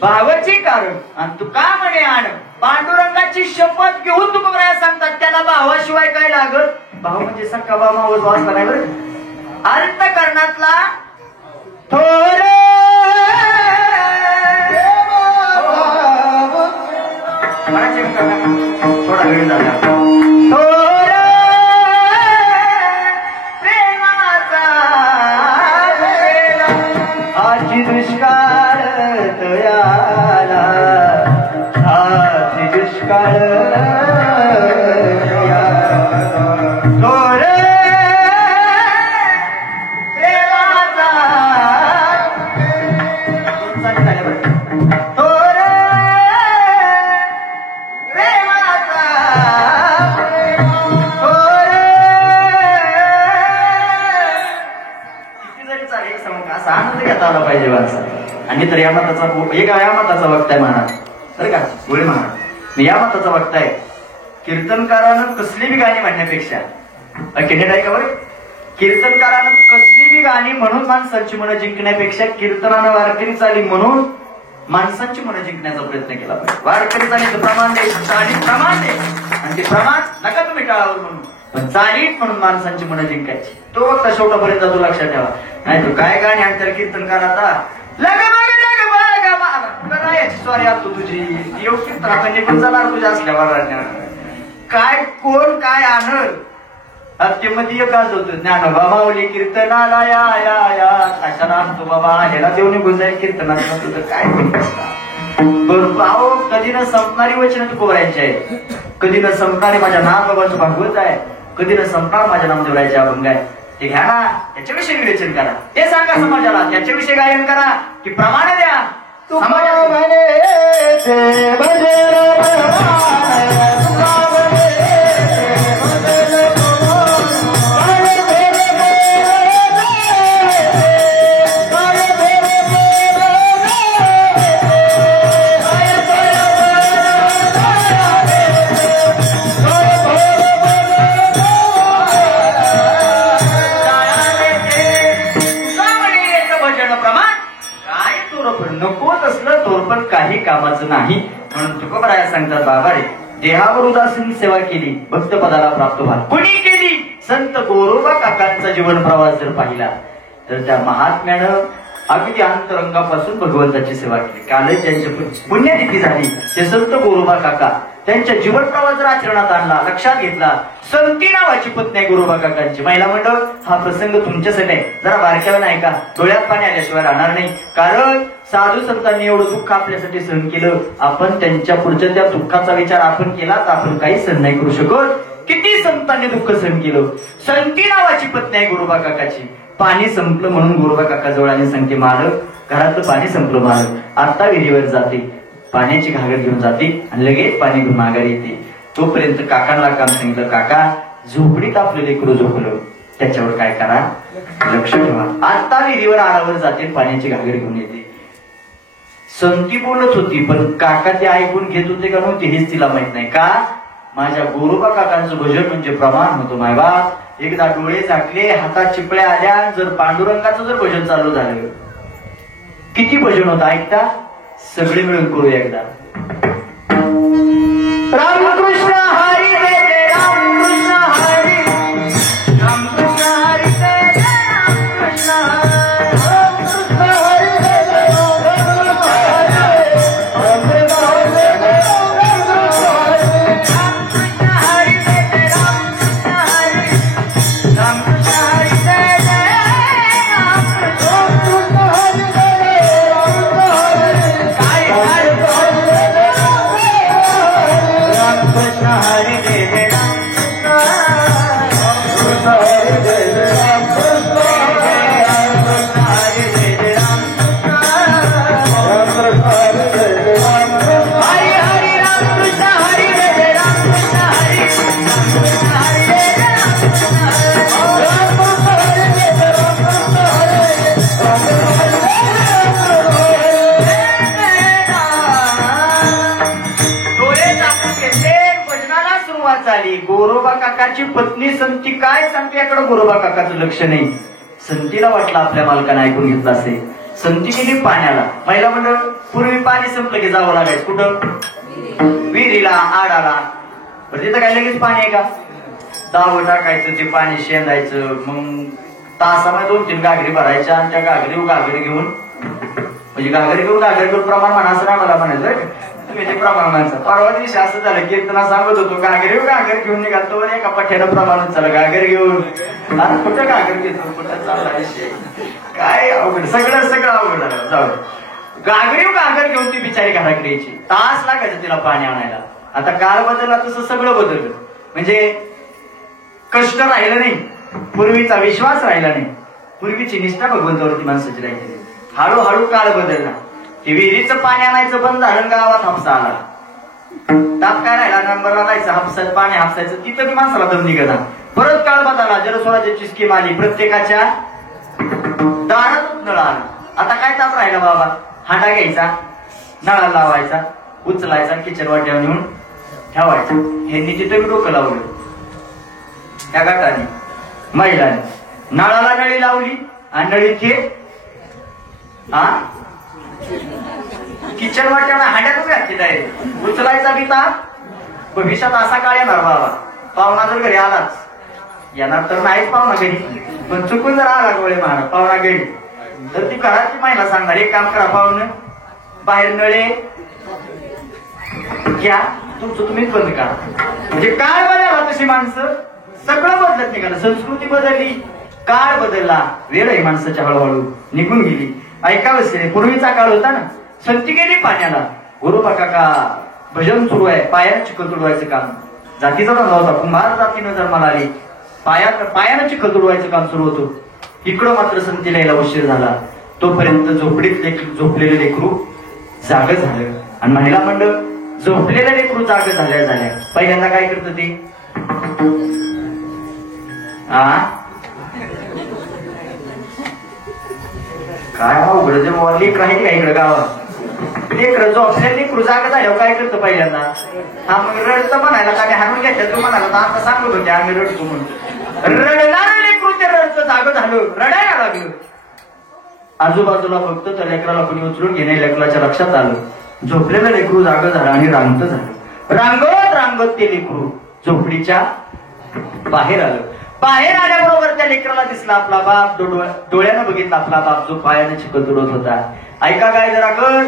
भावाची कारण आणि तू का म्हणे आण पांडुरंगाची शपथ घेऊन तुकोबराया सांगतात त्याला भावाशिवाय काय लागत. भाव म्हणजे सक्का भाव मावस वाचला नाही बरं. अंतकरणातला थोर थोडा वेळ झाला प्रेमाचा आजी दुष्काळ तयाला आजी दुष्काळ पाहिजे माणसाला. आणि तर या मताचा एक या मताचा वक्त आहे महाराज बरं का गोळे महाराज मी या मताचा वक्त आहे कीर्तनकारानं कसली बी गाणी म्हणण्यापेक्षा केनेट आहे का बरं कीर्तनकारानं कसली बी गाणी म्हणून माणसांची मनं जिंकण्यापेक्षा कीर्तनानं वारकरी चाली म्हणून माणसांची मनं जिंकण्याचा प्रयत्न केला पाहिजे. वारकरी चालीचं प्रमाण दे चालीत प्रमाण दे आणि ते प्रमाण नका तुम्ही टाळावर म्हणून पण चालीत म्हणून माणसांची मनं जिंकायची. तो वक्त शेवटापर्यंत जातो लक्षात ठेवा. नाही तू काय गाणी आणि तर कीर्तनकार आता सॉरी तू तुझी येऊ कीर्तन निघून जाणार तुझ्या असल्यावर काय कोण काय आणल मध्ये एक गाज होतो ज्ञानोबा माऊली कीर्तनाला या या या कशाला आणतो बाबा ह्याला देऊ निघून जाईल कीर्तनात तुझं काय बरोबर अहो कधी न संपणारी वचन तुकोबरायची आहे कधी न संपणारी माझ्या नामबाबांचं भागवत आहे कधी न संपणार माझ्या नामदेवरायचे अभंग आहे ते घ्या ना त्याच्याविषयी विवेचन करा ते सांगा समाजाला त्याच्याविषयी गायन करा की प्रमाण द्या काही कामाचं नाही म्हणून तुकोबराया सांगतात बाबा रे देहावर उदासीन सेवा केली भक्त पदाला प्राप्त व्हा कुणी केली संत गोरोबा काकांचा जीवन प्रवास जर पाहिला तर त्या महात्म्यानं अगदी अंतरंगापासून भगवंताची सेवा केली. कालच ज्यांची पुण्यतिथी झाली ते संत गोरोबा काका त्यांच्या जीवन प्रवास जर आचरणात आणला लक्षात घेतला संती नावाची पत्नी आहे गोरोबा काकांची. महिला मंडळ हा प्रसंग तुमच्यासाठी आहे जरा बारक्याला नाही का डोळ्यात पाणी आल्याशिवाय राहणार नाही कारण साधू संतांनी एवढं दुःख आपल्यासाठी सहन केलं आपण त्यांच्या पुढच्या त्या दुःखाचा विचार आपण केला तर आपण काही सहन नाही करू शकत. किती संतांनी दुःख सहन केलं. संती नावाची पत्नी आहे गोरोबा काकाची. पाणी संपलं म्हणून गोरोबा काका जवळ आणि सांगते मालक घरातलं पाणी संपलं मालक आता विहिरीवर जाते पाण्याची घागर घेऊन जाते आणि लगेच पाणी घेऊन माघारी येते. तोपर्यंत काकांना काम सांगितलं काका झोपडीत आपलं लेकरू झोपलं त्याच्यावर काय करा लक्ष ठेवा. आता विहिरीवर आरावर जाते पाण्याची घागर घेऊन येते. संती बोलत होती पण काका ते ऐकून घेत होते का नव्हते हेच तिला माहित नाही. का माझ्या गोरोबा काकांचं भजन म्हणजे प्रमाण होतं मायबाप. एकदा डोळे झाकले हातात चिपळ्या आल्या जर पांडुरंगाचं जर भजन चालू झालं किती भजन होतं ऐकता सगळे मिळून करूया एकदा. रामकृष्ण हरी जय जय रामकृष्ण हरी रामकृष्ण हरी जय जय रामकृष्ण गोरोबा काकाची पत्नी संती काय सांगते याकडे गोरोबा काकाचं लक्ष नाही. संतीला वाटलं आपल्या मालकाने ऐकून घेतलं असेल. संती गेली पाण्याला. महिला मंडळ पूर्वी पाणी संपलं की जावं लागायचं कुठं विहिरीला आडाला. तिथं काय लगेच पाणी आहे का दावं टाकायचं ते पाणी शेंदायचं मग तासामध्ये 2-3 घागरी भरायच्या आणि त्या घागरी घेऊन म्हणजे घागरी घेऊन प्रमाण म्हणा असं नाही मला म्हणायचं तुम्ही ते प्रमाणाचं परवा दिवशी असं झालं कीर्तना सांगत होतो घागर घेऊन निघालतो एका पठ्यानं प्रमाणात चाल घागर घेऊन कुठं घागर घेतो कुठं चालला विषय काय अवघड सगळं अवघड झालं. जाऊ घागर घेऊन ती बिचारी घराकडे यायची तास लागायचं तिला पाणी आणायला. आता काळ बदलला तसं सगळं बदललं म्हणजे कष्ट राहिलं नाही पूर्वीचा विश्वास राहिला नाही पूर्वीची निष्ठा भगवंतावरती माणसाची राहिली. हळूहळू काळ बदलला की विहिरीचं पाणी आणायचं बंद झालं गावात हापसा आला. ताप काय राहिला नंबरला जायचं हापसाचं पाणी हापसायचं तिथं बी माणसाला दम निघाला. परत काळ बदलला जलस्वराज्याची स्कीम आली प्रत्येकाच्या दारात नळ आला. आता काय ताप राहिला बाबा हांडा घ्यायचा नळाला लावायचा उचलायचा किचन वाट्यावर नेऊन ठेवायचा. ह्यांनी तिथं बी डोकं लावलं त्या गटाने महिलांनी नळाला नळी लावली आणि नळी थेट किचन वाट्यावर हांड्यातच घातली डायरेक्ट उचलायचा बी ताप. भविष्यात असा काळ येणार बाबा पाहुणा जर घरी आलाच येणार तर नाहीच पाहुणा घरी पण चुकून जर आला गोळे महाराज पाहुणा घरी तर ती घराची महिला सांगणार एक काम करा पाहुणं बाहेर नळे घ्या तुमचं तुम्हीच बंद करा. म्हणजे काळ बदलला तशी माणसं सगळं बदलत निघालं संस्कृती बदलली काळ बदलला वेळ आहे माणसाच्या हळूहळू निघून गेली. ऐकावंच नाही पूर्वीचा काळ होता ना संती गेली पाण्याला गुरुबा काका भजन सुरू आहे पायानं चिखल तुडवायचं काम जातीचा धंदा होता कुंभार जातीनं जन्माला आली पायानं चिखल तुडवायचं काम सुरू होतं. इकडं मात्र संतीला यायला उशीर झाला तोपर्यंत झोपडीत झोपलेलं लेकरू जाग झालं आणि महिला मंडळ झोपलेलं लेकरू जाग झाल्या पहिल्यांदा काय करतं ते काय अवघड जे लेकर आहे का इकडं गावात लेकर झोपलेलं लेकरू जाग झाल्यावर काय करतं पहिल्यांदा हा मग रडतं म्हणायला का हाणून घ्यायचं तू म्हणाला तर आता सांगत होते आम्ही रडतो म्हणून रडणार लेकरू ते रडतं जाग झालं रडायला लागलं. आजूबाजूला फक्त त्या लेकराला कोणी उचलून घेणे लेकराच्या लक्षात आलं झोपलेलं लेकरू जाग झालं आणि रांगत झालं. रांगत ते लेकरू झोपडीच्या बाहेर आलं. बाहेर आल्याबरोबर त्या लेकराला दिसला आपला बाप डोळ्यानं बघितला आपला बाप जो पायाने चिखल तुडवत होता. ऐका काय जरा कर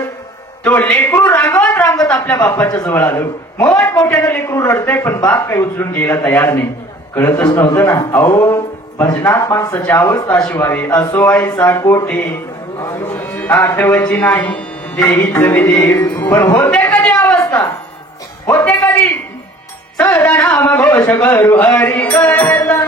तो लेकरू रांगत आपल्या बापाच्या जवळ आलं. मोठमोठ्यानं लेकरू रडतंय पण बाप काही उचलून घ्यायला तयार नाही. कळतच नव्हतं ना अहो भजनात माणसाची अवस्था अशी व्हावी असो ऐसा कोठे आठवची नाही देहीच विदेव पण होते कधी अवस्था होते कधी सदा नाम घोष करू हरी करता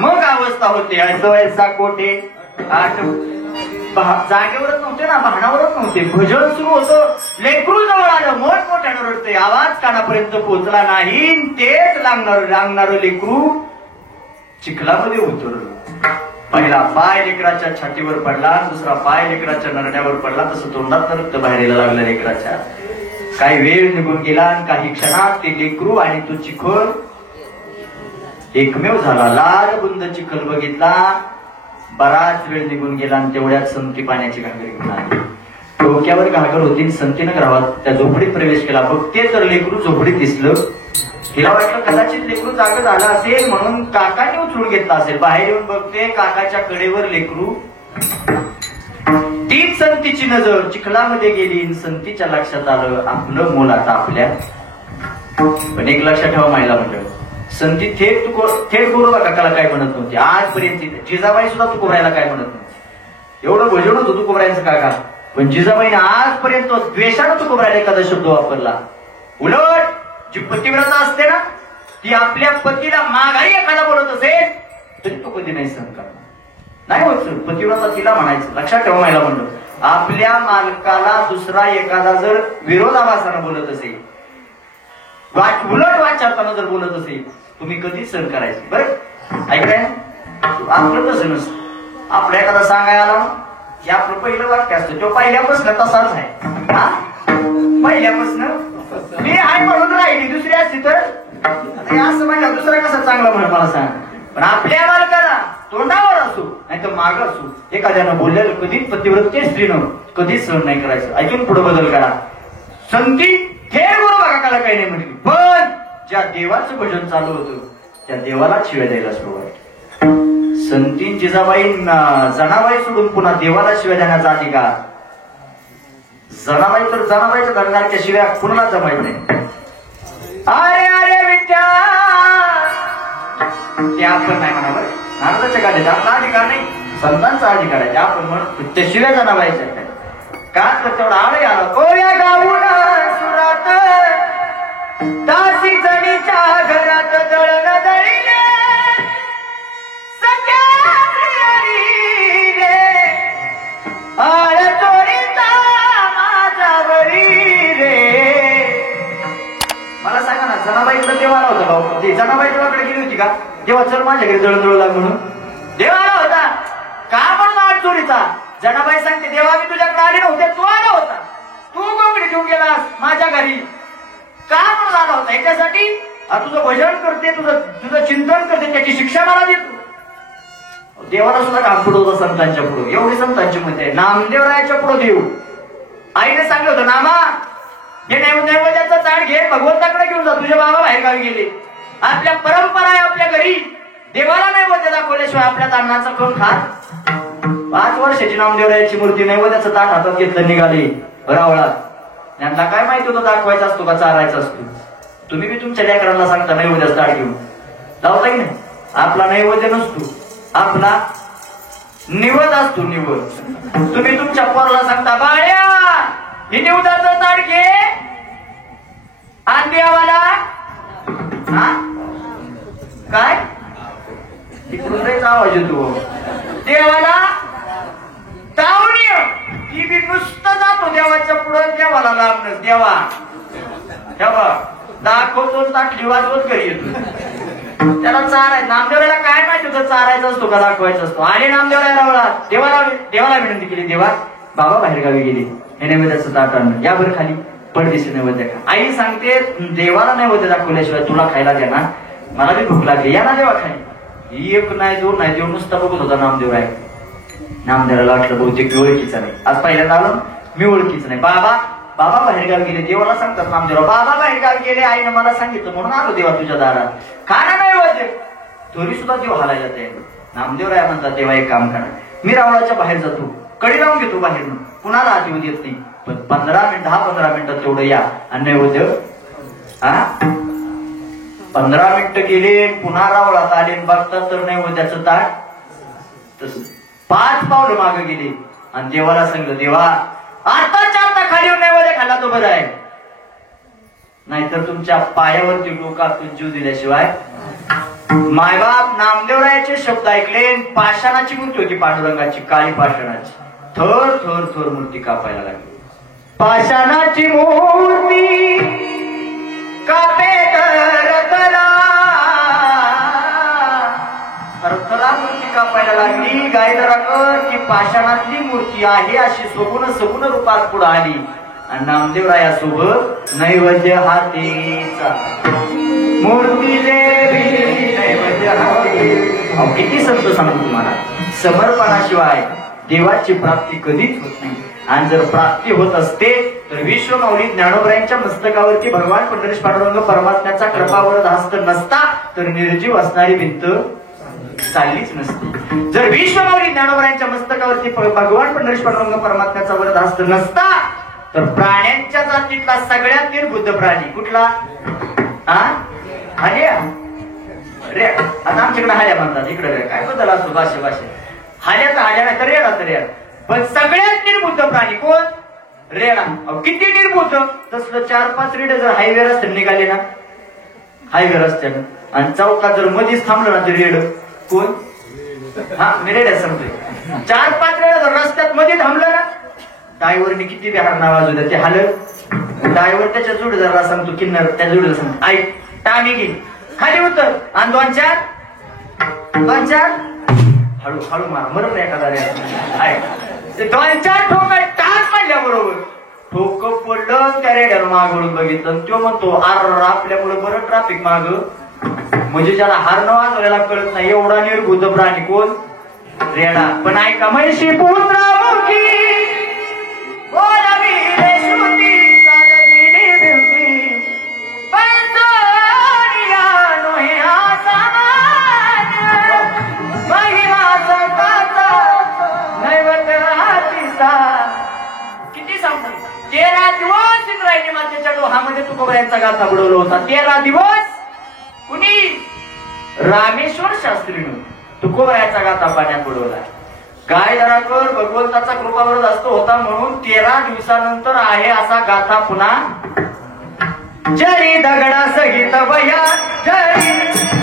मग अवस्था होते ऐसा कोठे जागेवरच नव्हते ना भानावरच नव्हते भजन सुरू होतं लेकरू जवळ आलं मोठमोठ्यानं रडते आवाज कानापर्यंत पोहोचला नाही तेच लागणार लेकरू चिखलामध्ये उतरलं. पहिला पाय लेकराच्या छातीवर पडला दुसरा पाय लेकराच्या नरड्यावर पडला तसं तोंडात रक्त बाहेर यायला लागलं लेकराच्या. काही वेळ निघून गेला आणि काही क्षणात ते लेकरू आणि तो चिखल एकमेव झाला. लाल बुंद चिखल बघितला बराच वेळ निघून गेला आणि तेवढ्यात संती पाण्याची घागर घेऊन आली. डोक्यावर घागर होती संतीनं गावात त्या झोपडीत प्रवेश केला. बघते तर लेकरू झोपडीत दिसलं. तिला वाटलं कदाचित लेकरू जाग झाला असेल म्हणून काकाने उचलून घेतला असेल. बाहेर येऊन बघते काकाच्या कडेवर लेकरू. तीच संतीची नजर चिखलामध्ये गेली. संतीच्या लक्षात आलं आपलं मोल आता आपल्या. पण एक लक्षात ठेवा महिला मंडळ संती थेट गुरुबा काकाला काय म्हणत नव्हती आजपर्यंत. जिजाबाई सुद्धा तुकोबरायला काय म्हणत नव्हती. एवढं भजन होतं तुकोबरायांचं काका पण जिजाबाईने आजपर्यंत द्वेषानं तुकोबरायला एखादा शब्द वापरला. उलट जी पतिव्रता असते ना ती आपल्या पतीला माघारी एखादा बोलत असेल तरी तो कधी नाही सहन करणार. नाही होत पतिव्रता तिला म्हणायचं. लक्षात ठेवा महिला मंडळ आपल्या मालकाला दुसरा एखादा जर विरोधाभासानं बोलत असेल, उलट वाचारताना जर बोलत असेल, तुम्ही कधी सहन करायचे? बरं ऐकलंय, आपलं तसं नसतं. आपल्या एखादा सांगायला की आपलं पहिलं वाक्य असतं, तो पहिल्यापासून तसाच आहे. हा, पहिल्यापासून मी आहे म्हणून राहिली, दुसरी असती तर असं म्हणजे दुसरा कसा चांगला म्हणून मला सांग. पण आपल्या मालकाला तोंडावर असो नाही तर माग असो, एखाद्यानं बोललेलं कधीच पतिव्रते स्त्रीनं कधीच सहन नाही करायचं. ऐकून पुढे बदल करा. संती थेट बरोबर काही नाही म्हटली, पण ज्या देवाचं भजन चालू होतं त्या देवाला शिव्या द्यायला सुरुवात. संतीन जिजाबाई जनाबाई सोडून पुन्हा देवाला शिव्या देण्याचा अधिकार. जनाबाई तर जनाबाईच्या धरणाच्या शिव्या कुणाला जमायच नाही. अरे अरे विद्या ते आपण नाही म्हणा. बरं नारदाच्या गाड्याचा आपला अधिकार नाही, संतांचा अधिकार आहे. आपण म्हणतो त्या शिव्या जनाबाईच्या का तर तेवढा आळे आला. कोऱ्या गाऊन सुरात दासी जणीच्या घरात दळण दळीले आळ चोरीचा माझ्यावरी रे. मला सांगा ना, जनाबाईकडे देवाला होता भाऊ, ते जनाबाई देवाकडे गेली होती का? देवा चल माझ्या घरी दळण दळू लाग म्हणून देवाला होता का? म्हणून आळ चोरीचा. जनाबाई सांगते देवा मी तुझ्याकडे आले नव्हते, तू आला होता. तू कोंबडी घेऊन गेलास माझ्या घरी का म्हणून आला होता? याच्यासाठी तुझं भजन करते, तुझं चिंतन करते, त्याची शिक्षा मला देतो. देवाला सुद्धा काम पुढं होतं संतांच्या पुढं. एवढी संतांची मत आहे. नामदेवरायाच्या पुढं देऊ. आईने सांगितलं होतं नामा हे नैवेद्याचं ताट घे, भगवंताकडे घेऊन जा. तुझे बाबा बाहेर गावी गेले. आपल्या परंपरा आहे, आपल्या घरी देवाला नैवेद्य दाखवल्याशिवाय आपल्या तांदळाचा कोण खात? 5 वर्षाची नामदेवरायाची मूर्ती नैवेद्याचं ताट हातात घेतलं निघाले रावळात. त्यांना काय माहिती होतं दाखवायचा असतो का चारायचा असतो? तुम्ही बी तुमच्या लेकरांना सांगता नैवेद्याचं ताट घेऊन लावता की नाही? आपला नैवेद्य नसतो, आपला निवद असतो. निवद तुम्ही तुमच्या पोराला सांगता बाळ्या हे निवदाचं ताट घे आणि देवाला काय तिकडून आवाज येतो देवाला तावणी. ती बी नुसतं जातो देवाच्या पुढं, देवाला लांबणं. देवा तेव्हा दाखवतो ताटली वाजवत घरी येतो. त्याला चाराय नामदेवाला काय माहिती होतं चारायचा असतो का दाखवायचा असतो? आणि नामदेवाला रावळा देवाला विनंती केली, देवा बाबा बाहेर गावी गेले, हे नैवेद्याचं ताट आणलं, या बरं खाली पडदेशी नैवेद्य खा. आई सांगते देवाला नैवेद्य दाखवल्याशिवाय तुला खायला द्या ना, मला बी भूक लागली, या ना देवा खाली. एक नाही दोन नाही, देव नुसता बघत होता नामदेव आहे. नामदेवाला वाटलं बहुतेक मी ओळखीचा नाही. आज पहिल्यांदा आलो मी ओळखीचं नाही. बाबा बाहेर गावी गेले, देवाला सांगतात नामदेव बाबा बाहेर गावी गेले, आईने मला सांगितलं म्हणून आलो देवा तुझ्या दारात, खाणं नाही होते. तरी सुद्धा देव हालायला तयार. नामदेव राय म्हणतात देवा एक काम करा, मी रावळाच्या बाहेर जातो, कडी लावून घेतो बाहेर, कुणाला आठवत येत नाही, पण 10-15 मिनिटात तेवढं या आणि नैवेद्य. 15 मिनिटं गेले, पुन्हा रावळात आले, बघतात तर नैवेद्याचं ताट तसं. 5 पावलं मागे गेले आणि देवाला सांगितलं देवा आताच्या आता खाली येऊन नैवेद्य खाल्ला तो बरं आहे, नाहीतर तुमच्या पायावरती डोकातून जीव दिल्याशिवाय. मायबाप नामदेवरायाचे शब्द ऐकले. पाषाणाची मूर्ती होती, पांडुरंगाची, काळी पाषाणाची. थर थर थर मूर्ती कापायला लागली. पाषाणाची मूर्ती कापे थरथरा, थरथरा मूर्ती कापायला लागली. गायदराकर की पाषाणातली मूर्ती आहे अशी सगुण रूपात पुढे आली आणि नामदेवरायासोबत नैवेद्य हातीचा. मूर्ती देवी नैवेद्य हाती. किती संत सांगू तुम्हाला, समर्पणाशिवाय देवाची प्राप्ती कधीच होत नाही. आणि जर प्राप्ती होत असते तर विश्वमाऊली ज्ञानोबरायांच्या मस्तकावरती भगवान पंढरीश पांडुरंग परमात्म्याचा कृपावरद हस्त नसता तर निर्जीव असणारी भिंत चाललीच नसती. जर विश्वमाऊली ज्ञानोबरायांच्या मस्तकावरती भगवान पंढरीश पांडुरंग परमात्म्याचा वरद हस्त नसता तर प्राण्यांच्या जातीतला सगळ्यात निर्बुद्ध प्राणी कुठला? हाल्या. रे आता आमच्याकडे हाल्या म्हणतात, इकडे काय बदल असतो भाषे. हाल्याचा हाल्या नाही तर रेडा तर रेडा. पण सगळ्यात निर्बुद्ध प्राणी कोण? रेडा. किती निर्बुद्ध? तसलं 4-5 रेडे जर हायवे रस्त्याने निघाले ना, हायवे रस्त्यानं, आणि चौकात जर मध्येच थांबलं ना तरी रेड कोण? मी रेड्या सांगतोय. 4-5 रेडे जर रस्त्यात मध्ये थांबलं ना टायवरने किती बी हार नाव वाजवलं ते हालत. टायवर त्याच्या जोडीदाराला सांगतो, किन्नर त्या जोडीला सांगतो, ऐक टामी घे खाली उतर आणि दोन चार हळू हळू मार मरत नाही एखादा रे. ऐक ते 2-4 ठोक टाच मारल्या बरोबर ठोक पडलं. त्या रेड्यानं मागवून बघितलं. तो म्हणतो अर आपल्यामुळे बरं ट्रॅफिक माग. म्हणजे ज्याला हार न वाजवल्याला कळत नाही एवढा निर्बुद्ध प्राणी कोण? रेडा. पण ऐका म्हैशी पुत्रामुखी बोलावी रे श्रुती चालविली बिलती पंचोनिया नोहे आसामान महिमा संताचा नैवत हातीचा. किती सांगतो 13 दिवस इंद्रायणी मातेच्या डोहामध्ये तुकोबऱ्यांचा गाथा बुडवला होता. 13 दिवस कुणी? रामेश्वर शास्त्रीनं तुकोबऱ्याचा गाथा पाण्यात बुडवला. काय जरा कर भगवंताचा कृपावर जास्त होता म्हणून 13 दिवसानंतर आहे असा गाथा पुन्हा. जरी दगडा सहित वया जरी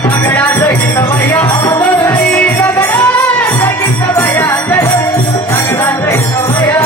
दगडा सहित वया जरी दगडा सहित वया जरी दगडा सहित वया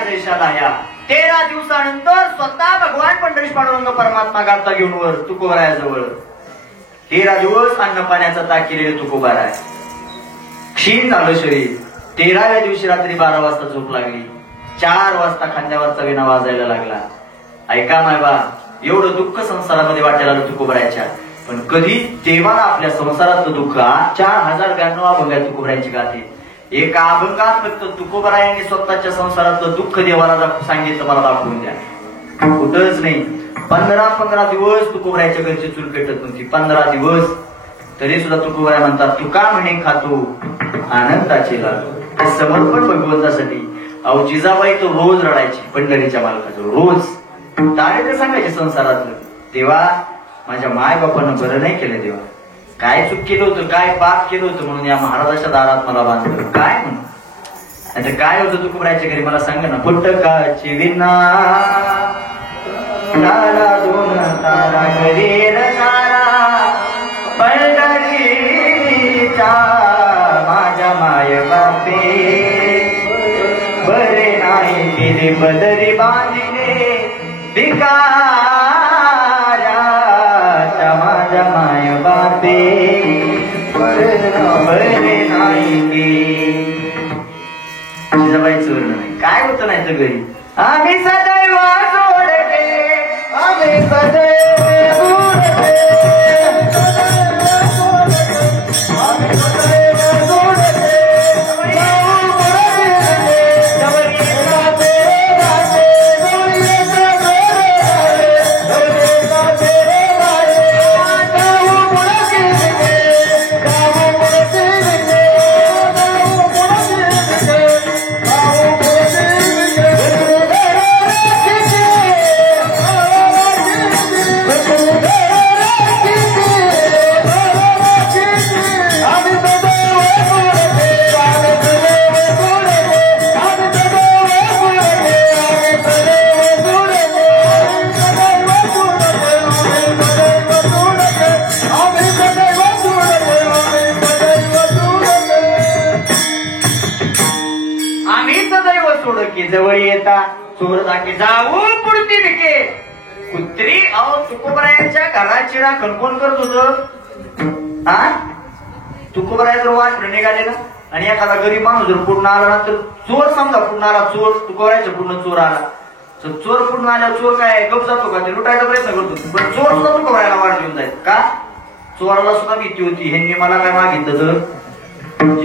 देशाला. 13 दिवसानंतर स्वतः भगवान पंढरीश पांडुरंग परमात्मा गाथा घेऊन वर तुकोबरायाजवळ. 13 दिवस अन्न पाण्याचा ताक केलेले तुकोबाराय. क्षीण झालं शरीर. 13व्या दिवशी रात्री 12 वाजता झोप लागली. 4 वाजता खांद्यावरचा विणा वाजायला लागला. ऐका मायबा एवढं दुःख संसारामध्ये वाटायला आलं तुकोबरायाच्या. पण कधी देवाला आपल्या संसारातलं दुःख 4092 अभंग तुकोबरायांची गाथे. एका अभंगात फक्त तुकोबरायांनी स्वतःच्या संसारातलं दुःख देवाला सांगितलं मला दाखवून द्या. कुठंच नाही. 15 दिवस तुकोबरायाच्या घरची चूल पेटत नव्हती. 15 दिवस तरी सुद्धा तुकोबराय म्हणतात तू का म्हणे खातो आनंदाचे लागतो. समर्पण भगवंतासाठी. अहो जिजाबाई तो रोज रडायची पंढरीच्या मालकाजवळ रोज. दारिद्र्य सांगायचे संसारातलं. देवा माझ्या माय बापानं बरं नाही केलं. देवा काय चूक केलं होतं काय पाप केलं होतं म्हणून या महाराजाच्या दारात मला बांधलं काय म्हणून. आता काय होतं तुकोबरायाच्या घरी मला सांग ना. पुटकाची विना 2 तारा घरी रणारा पंढरीच्या माझ्या माय बापे बरे नाही केले बदरी बांधिले भिकाऱ्याच्या माझ्या माय बापे बरे नाही के. जिजाबाईचं वर्णन आहे. काय होतं नाही तर घरी आम्ही सदैव सोडते आम्ही सदैव सोडते आम्ही सदैव सोडते जवळ येता चोर दाखे जाऊ पुढती विके कुत्री. अहो तुकोबरायांच्या घराची राखण कोण करत होत? तुकोबराया वाट निघाले ना आणि एखादा गरीब माणूस जर पूर्ण आला ना तर चोर समजा पूर्ण आला. चोर तुकोबरायाच्या पूर्ण चोर आला तर चोर पूर्ण आल्यावर चोर काय गप जातो का? ते लुटायचा प्रयत्न करतो. पण चोर सुद्धा तुकोबरायाला वाट घेऊन जाईल का? चोराला सुद्धा भीती होती ह्यांनी मला काय मागितलं तर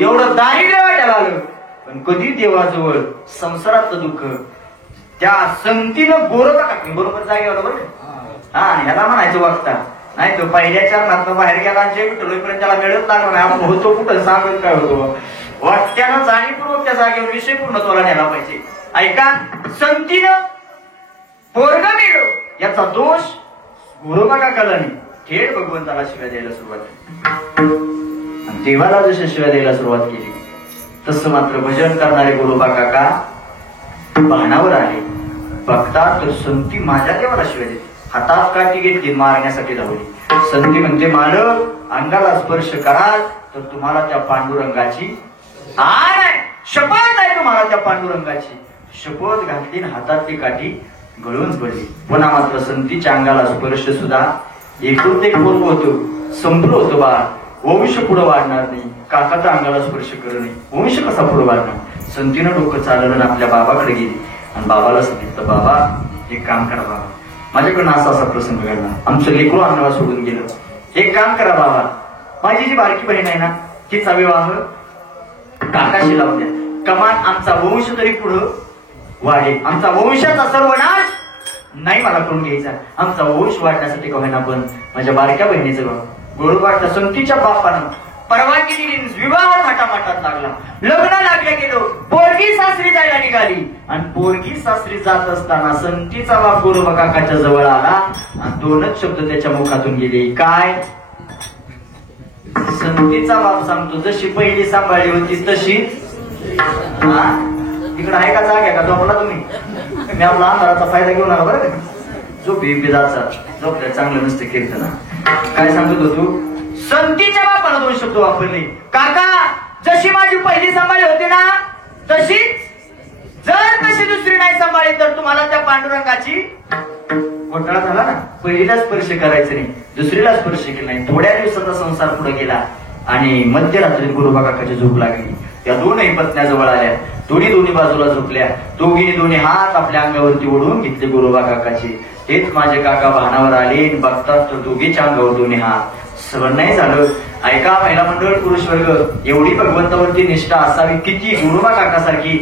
एवढं दारिद्र्य वाटायला आलं. पण कधी देवाजवळ संसारातलं दुःख त्या संगतीनं बोलवता का बरोबर जागेवर बरं. आणि ह्याला म्हणायचं वागता नाही तो पहिल्या चरणातनं बाहेर गेला आणि विठ्ठलोपर्यंत त्याला मिळत लागला नाही. आपण होतो कुठं सांगत काय होतो वाटत्यानं जाणीवपूर्वक त्या जागेवर विषय पूर्ण तोला नेला पाहिजे. ऐका, संतीनं पोरग मिळो याचा दोष गोरोबा काकाला नाही, थेट भगवंताला शिव्या द्यायला सुरुवात केली आणि देवाला जशी शिव्या द्यायला सुरुवात केली तसं मात्र भजन करणारे गोरोबा काका भानावर आले. बघतात तर संती माझ्या देवाला शिव्या देते, हातात काठी घेतली, मारण्यासाठी धावली. संती म्हणते, मालक अंगाला स्पर्श कराल तर तुम्हाला त्या पांडुरंगाची शपथ आहे, तुम्हाला त्या पांडुरंगाची शपथ घातली, हातातली काठी गळून पडली. पुन्हा मात्र संतीच्या अंगाला स्पर्श सुद्धा एकूण एक पूर्व होतं, संपलं होतं. बा वंश पुढे वाढणार नाही, काकाचा अंगाला स्पर्श करू नये, वंश कसा पुढे वाढणार. संतीनं डोकं चालवलं आणि आपल्या बाबाकडे गेली आणि बाबाला सांगितलं, बाबा एक काम करा बाबा, माझ्याकडनं असा असा प्रसंग घडला, आमचं लेकरू अंगाला सोडून गेलं, एक काम करा बाबा, माझी जी बारकी बहीण आहे ना तिचा विवाह काकाशी लावून द्या, कमान आमचा वंश तरी पुढं वाढेल. आमचा वंशाचा सर्वनाश नाही मला करून घ्यायचा, आमचा वंश वाढण्यासाठी का होईना पण माझ्या बारक्या बहिणीचं गोडवाटच्या संतीच्या बापानं परवानगी दिली, विवाह थाटामाटात लागला, लग्न लागल्या गेलो, पोरगी सासरी जायला निघाली आणि पोरगी सासरी जात असताना संतीचा बाप गोरोबा काकाच्या जवळ आला आणि दोनच शब्द त्याच्या मुखातून गेले. काय? संतीचा बाप सांगतो, जशी पहिली सांभाळली होती तशीच. तिकडे आहे का जाग का झोपला तुम्ही? मी आपला अंधाराचा फायदा घेऊन आला बरं का. झोप जाचा झोपल्या चांगलं नसतं कीर्तना. काय सांगत होतो? संतीच्या बापाला दोन शब्द वापरले, काका जशी माझी पहिली सांभाळी होती ना तशीच, जर तशी दुसरी नाही सांभाळली तर तुम्हाला त्या पांडुरंगाची घोटाळा झाला ना. पहिलीला स्पर्श करायचं नाही, दुसरीला स्पर्श केला नाही. थोड्या दिवसाचा संसार पुढे गेला आणि मध्यरात्री गोरोबा काकाची झोप लागली. या दोनही पत्न्या जवळ आल्या, दोन्ही बाजूला झोपल्या, दोन्ही हात आपल्या अंगावरती ओढून घेतले गोरोबा काकाचे. तेच माझे काका भानावर आले, बघतात तर दोघीच्या अंगावर दोन्ही हात. सहन नाही झालं. ऐका महिला मंडळ, पुरुष वर्ग, एवढी भगवंतावरती निष्ठा असावी किती गोरोबा काकासारखी.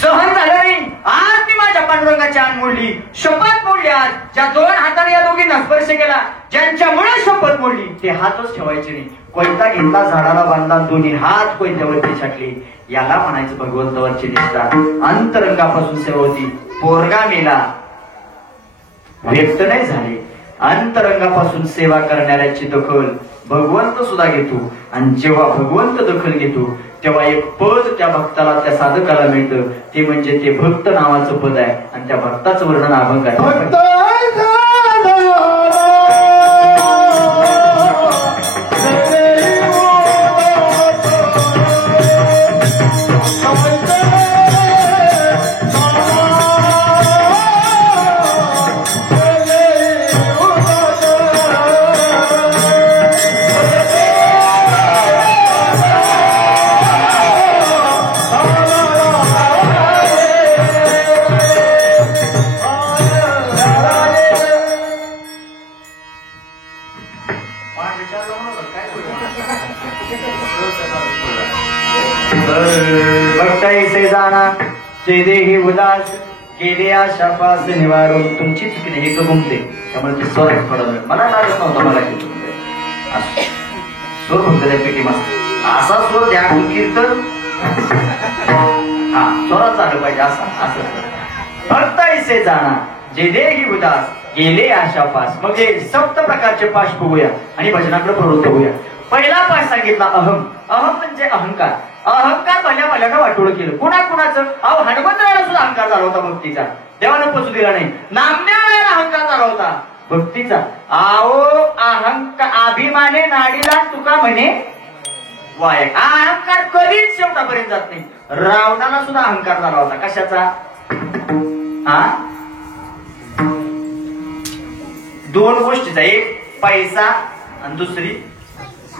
सहन झालं नाही. आज मी माझ्या पांडुरंगाची आण मोडली, शपथ मोडली. आज ज्या दोन हाताने या दोघींना स्पर्श केला, ज्यांच्यामुळे शपथ मोडली, ते हातच ठेवायचे नाही. कोयता घेतला, झाडाला बांधला, दोन्ही हात कोयत्यावरती छाटले. याला म्हणायचं भगवंतावरची निष्ठा. अंतरंगापासून सेवा होती. पोरगा मेला, व्यक्त नाही झाले. अंतरंगापासून सेवा करणाऱ्याची दखल भगवंत सुद्धा घेतो आणि जेव्हा भगवंत दखल घेतो तेव्हा एक पद त्या भक्ताला, त्या साधकाला मिळतं. ते म्हणजे ते भक्त नावाचं पद आहे आणि त्या भक्ताचं वर्णन अभंगात ते देही उदास गेले आशा पास निवारून. तुमची चुकी नाही, हे घुमते त्यामुळे ते स्वर थोडा वेळ मला लागत नव्हता. मला स्वर फक्त पेटी मस्त असा स्वर द्या कीर्तन स्वरात झालं पाहिजे असा असं. भक्त ऐसे जाणा जे देही उदास गेले आशा पास. मग हे सप्त प्रकारचे पाश बघूया आणि भजनाकडे प्रवृत्त होऊया. पहिला पाश सांगितला अहम. अहम म्हणजे अहंकार. अहंकार भल्या का वाटोळ केलं कुणाचं. अहो हनुमंतराला सुद्धा अहंकार झाला होता भक्तीचा, देवानं पोचू दिला नाही. नामदेवाला अहंकार झाला होता भक्तीचा. आओ अहंकार अभिमाने नाडीला तुका म्हणे वायक. अहंकार कधीच शेवटापर्यंत जात नाही. रावणाला सुद्धा अहंकार झाला होता. कशाचा? दोन गोष्टीचा, एक पैसा आणि दुसरी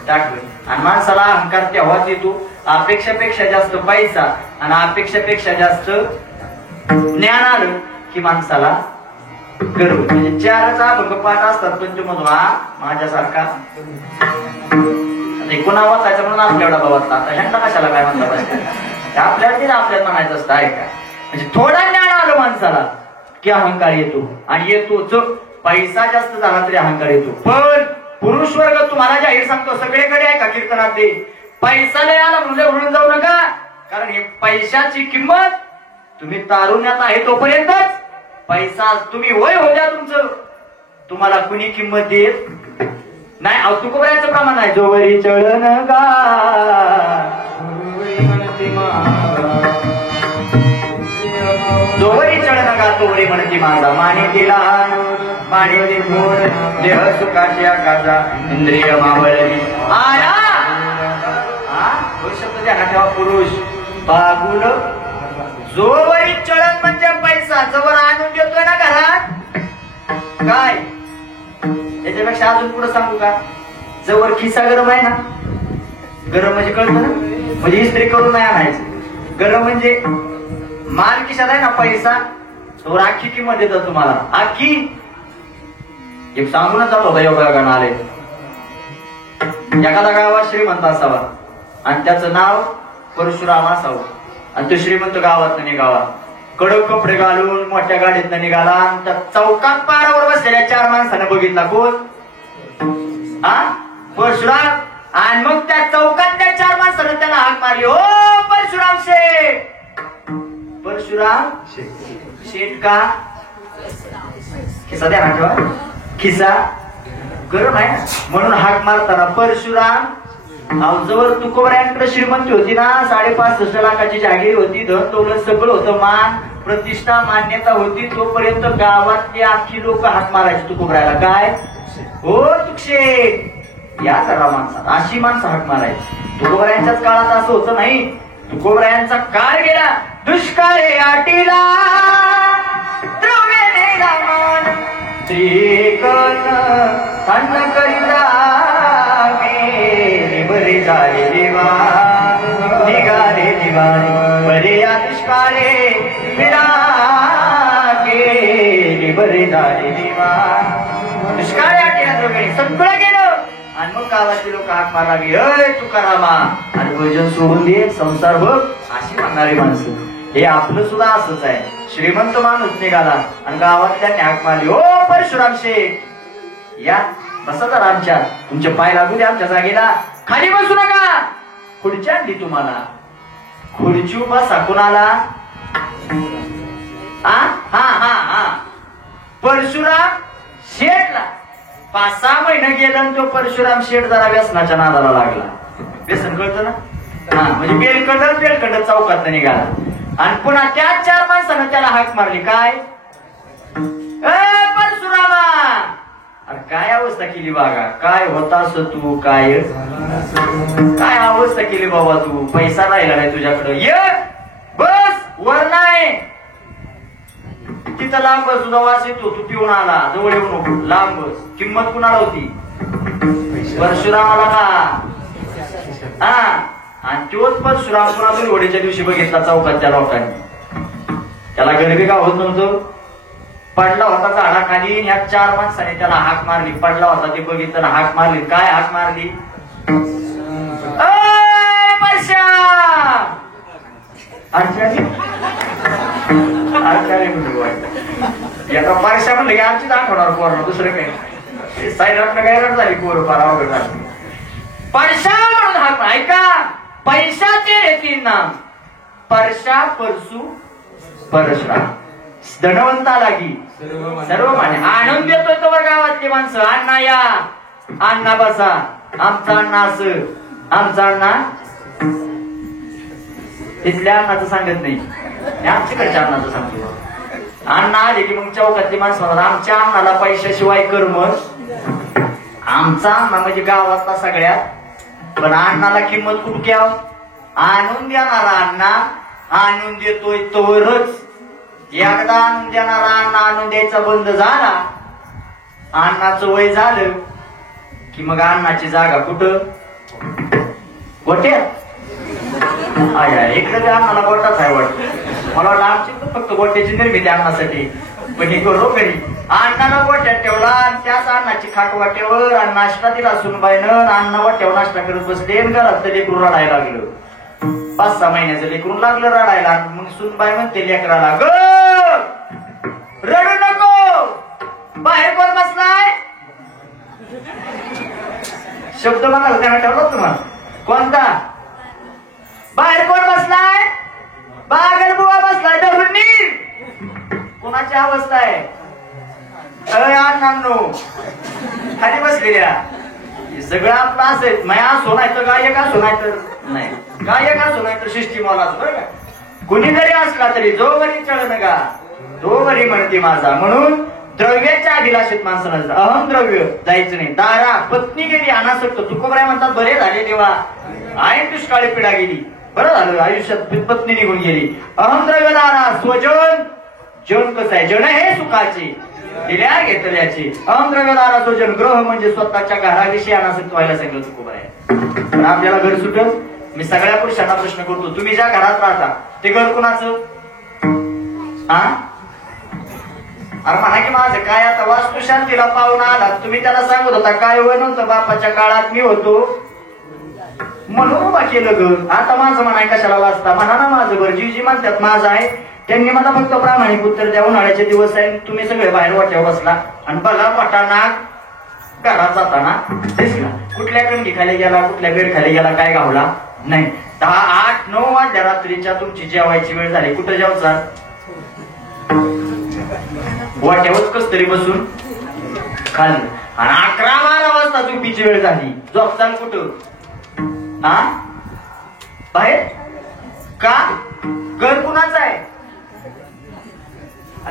दाखवे. आणि माणसाला अहंकार तेव्हाच येतो अपेक्षापेक्षा जास्त पैसा आणि अपेक्षापेक्षा जास्त ज्ञान आलं की माणसाला गर्व. म्हणजे चारच अभंग पाठ असतात पंचमधून. माझ्यासारखा कोणा वाचायचं म्हणून आपल्या डबा वाचला. आता ह्यांना कशाला काय म्हणता पाहिजे, आपल्यात म्हणायचं असतं. ऐका, म्हणजे थोडा ज्ञान आलं माणसाला की अहंकार येतो. आणि येतोच. पैसा जास्त झाला तरी अहंकार येतो. पण पुरुष वर्ग तुम्हाला जाहीर सांगतो, सगळीकडे आहे का कीर्तनात ते पैसा नाही आला म्हणजे उडून जाऊ नका. कारण हे पैशाची किंमत तुम्ही तारुण्यात आहे तोपर्यंतच पैसा, तुम्ही वय हो द्या तुमचं, तुम्हाला कुणी किंमत देत नाही. अहो तुकोबऱ्याचं प्रमाण आहे. जोवरी चळण गा जोवरी चळण गा तोवरी म्हणती माझा माने दिला माने मोर देह सुखाची आकाशा इंद्रिय मावळली आया. शब्द द्या ठेवा. पुरुष बागुल जोवरी चळण म्हणजे पैसा जवळ आणून देतोय ना घरात. काय याच्यापेक्षा अजून पुढे सांगू का? जवळ खिसा गरम आहे ना, गरम म्हणजे कळतं ना, म्हणजे इस्त्री करून नाही आणायचं. गरम म्हणजे माल खिशात आहे ना पैसा, तो राखी किंमत देतो तुम्हाला. आखी एक सांगूनच जातो होता योगा गाणं आले. एखादा गावात श्रीमंत असावा आणि त्याचं नाव परशुराम असावं आणि तो श्रीमंत गावात निघावा, कडक कपडे घालून मोठ्या गाडीत निघाला आणि त्या चौकात पारावर बसलेल्या 4 माणसांना बघितला. कोण? परशुराम. आणि मग त्या चौकात त्या 4 माणसांना त्याला हाक मारली. ओ परशुराम शेठ. परशुराम शेठ का? खिसा द्या ना ठेवा. खिसा गरम आहे म्हणून हाक मारताना परशुराम. जवळ तुकोबऱ्यांकडे श्रीमंती होती ना, 5.5 लाखाची जागीर होती, धन दौलत सगळं होतं, मान प्रतिष्ठा मान्यता होती, तोपर्यंत गावातली आखी लोक हात मारायचे तुकोबऱ्याला. काय हो तुक्षे या जरा माणसात, अशी माणसं हाक मारायची. तुकोबऱ्यांच्याच काळात असं होतं नाही. तुकोबऱ्यांचा काळ गेला. दुष्काळे आटीला द्रव्याने रामान श्रीकन अन्न करिता बरे झाले देवा निघाले दिवाळी बरे या दुष्काळे विना गेले बरे झाले देवा. दुष्काळे आठवडे सगळं गेलं आणि मग गावातले लोक हाक मारावी. अय तुकारामा आणि भजन सोडून दे, संसार बघ, अशी म्हणणारी माणसं. हे आपलं सुद्धा असंच आहे. श्रीमंत माणूस निघाला आणि गावातल्या हाक मारली. ओ परशुराम शेठ या बसा तर आमच्या, तुमचे पाय लागू दे आमच्या जागेला, खाली बसू नका. खुर्ची आणली तुम्हाला, खुर्ची बसा. कुणाला? परशुराम शेठला. 5-6 महिने गेलं तो परशुराम शेठ जरा व्यसनाच्या नादाला लागला. व्यसन कळतं ना, म्हणजे बेलकंड चौकात निघाला आणि पुन्हा त्या 4 माणसानं त्याला हाक मारली. काय? परशुरामा. अरे काय अवस्था केली बागा, काय होतास तू, काय अवस्था केली बाबा तू. पैसा राहिला नाही तुझ्याकडे. ये बस वर नाही, तिथं लांब बस, तुझा वास येतो, तू पिऊन आला, जवळ येऊ नको, लांब बस. किंमत कुणाला होती? परशुरामाला का? आणि तोच परशुराम पुन्हा होळीच्या दिवशी बघितला चौकात त्या लोकांनी. त्याला गरिबी का होत नव्हतं. पडला होता झाडाखाली, ह्या 4 माणसाने त्याला हाक मारली. पडला होता ते बघितलं, हाक मारली. काय हाक मारली? एका परशा म्हणलं की आमचीच आठवणार पोर, दुसरं काही साईरात काय झाली पोर फार अवघड झाली. परशा म्हणून हाक. ऐका, पैशाचे रे 3 नाम: परशा, परशु, परशुराम. धनवंत आला की सर्व माने आनंद देतोय तो गावातली माणसं. अण्णा या, अण्णा बसा, आमचा अण्णा असं, आमचा अण्णा. तिथल्या अण्णाचं सांगत नाही, आमच्याकडच्या अण्णाचं सांगतो. अण्णा आले की मग चौकातली माणसं म्हणतात आमच्या अण्णाला पैशाशिवाय करमत. आमचा अण्णा म्हणजे गावातला सगळ्यात, पण अण्णाला किंमत कुठं घ्याव? आणून देणारा अण्णा आणून देतोय तोवरच. एकदा आणून देणारा अण्णा आणून द्यायचा बंद झाला, अण्णाचं वय झालं की मग अण्णाची जागा कुठं? गोट्यात. इकडे अण्णाला गोटाच आहे वाटत. मला वाटतं आमची फक्त गोट्याची निर्मिती अन्नासाठी, पण ही करू करी. अण्णाला गोट्यात ठेवला आणि त्याच अन्नाची खाट वाट्यावर आणि नाश्ता दिला सुनबाईनं. अण्णा वाट्यावर नाश्ता करत बसले, घरात लेकरू रडायला लागलं. 5-6 महिन्याचं लेकरून लागलं रडायला. मग सुनबाई म्हणते लेकराला, ग रडू नको, बाहेर कोण बसलाय? शब्द बघायला त्यांना ठेवला तुम्हाला कोणता? बाहेर कोण बसलाय? बागल बुवा बसलाय. धरून कोणाची अवस्था आहे? अण्णांनो खाली बसलेल्या सगळं आपलं असेल. मया सोनाय तर गायक असो नाही तर नाही, गायक असो नाही तर शिष्टीमॉल असो बरं का. कुणी जरी असला तरी जो वरी चढ नका तो वरी म्हणते माझा. म्हणून द्रव्याच्या अभिलाषेत माणसाला अहम द्रव्य जायचं नाही. दारा पत्नी गेली अनासक्त तुकोबराय म्हणतात बरे झाले देवा, आहे दुष्काळी पिढा गेली, बरं झालं आयुष्यात पत्नी निघून गेली. अहम द्रव्य दारा स्वजन, जन कसं आहे? जन हे सुखाचे दिल्या घेतल्याचे. अहम द्रव्य दारा स्वजन, ग्रह म्हणजे स्वतःच्या घराविषयी अनासक्त व्हायला सांगितलं तुकोबराय. पण आपल्याला घर सुटत. मी सगळ्या पुरुषांना प्रश्न करतो, तुम्ही ज्या घरात राहता ते घर कुणाचं? अरे म्हणा की माझं काय आता वास्तुशांतीला पाहून आला, तुम्ही त्याला सांगत होता काय वय नव्हतं बापाच्या काळात मी होतो म्हणून उभा केलं घर. आता माझं म्हणाय कशाला वाचता? म्हणा ना माझं घर. जी म्हणतात माझं आहे त्यांनी मला फक्त प्रामाणिक उत्तर द्या. उन्हाळ्याचे दिवस आहे, तुम्ही सगळे बाहेर वाट्यावर बसला आणि बघा वाटा नाक घरात जाताना दिसला. कुठल्या कणकी खाली गेला, कुठल्या बेड खाली गेला, काय गावला नाही. 10, 8, 9 वाजल्या रात्रीच्या तुमची जेवायची वेळ झाली, कुठं जेवचा? वाट्यावर कस तरी बसून खाल्लं. आणि 11-12 वाजता झोपीची वेळ झाली, झोपचाल कुठं? बाहेर का? घर कुणाचं आहे?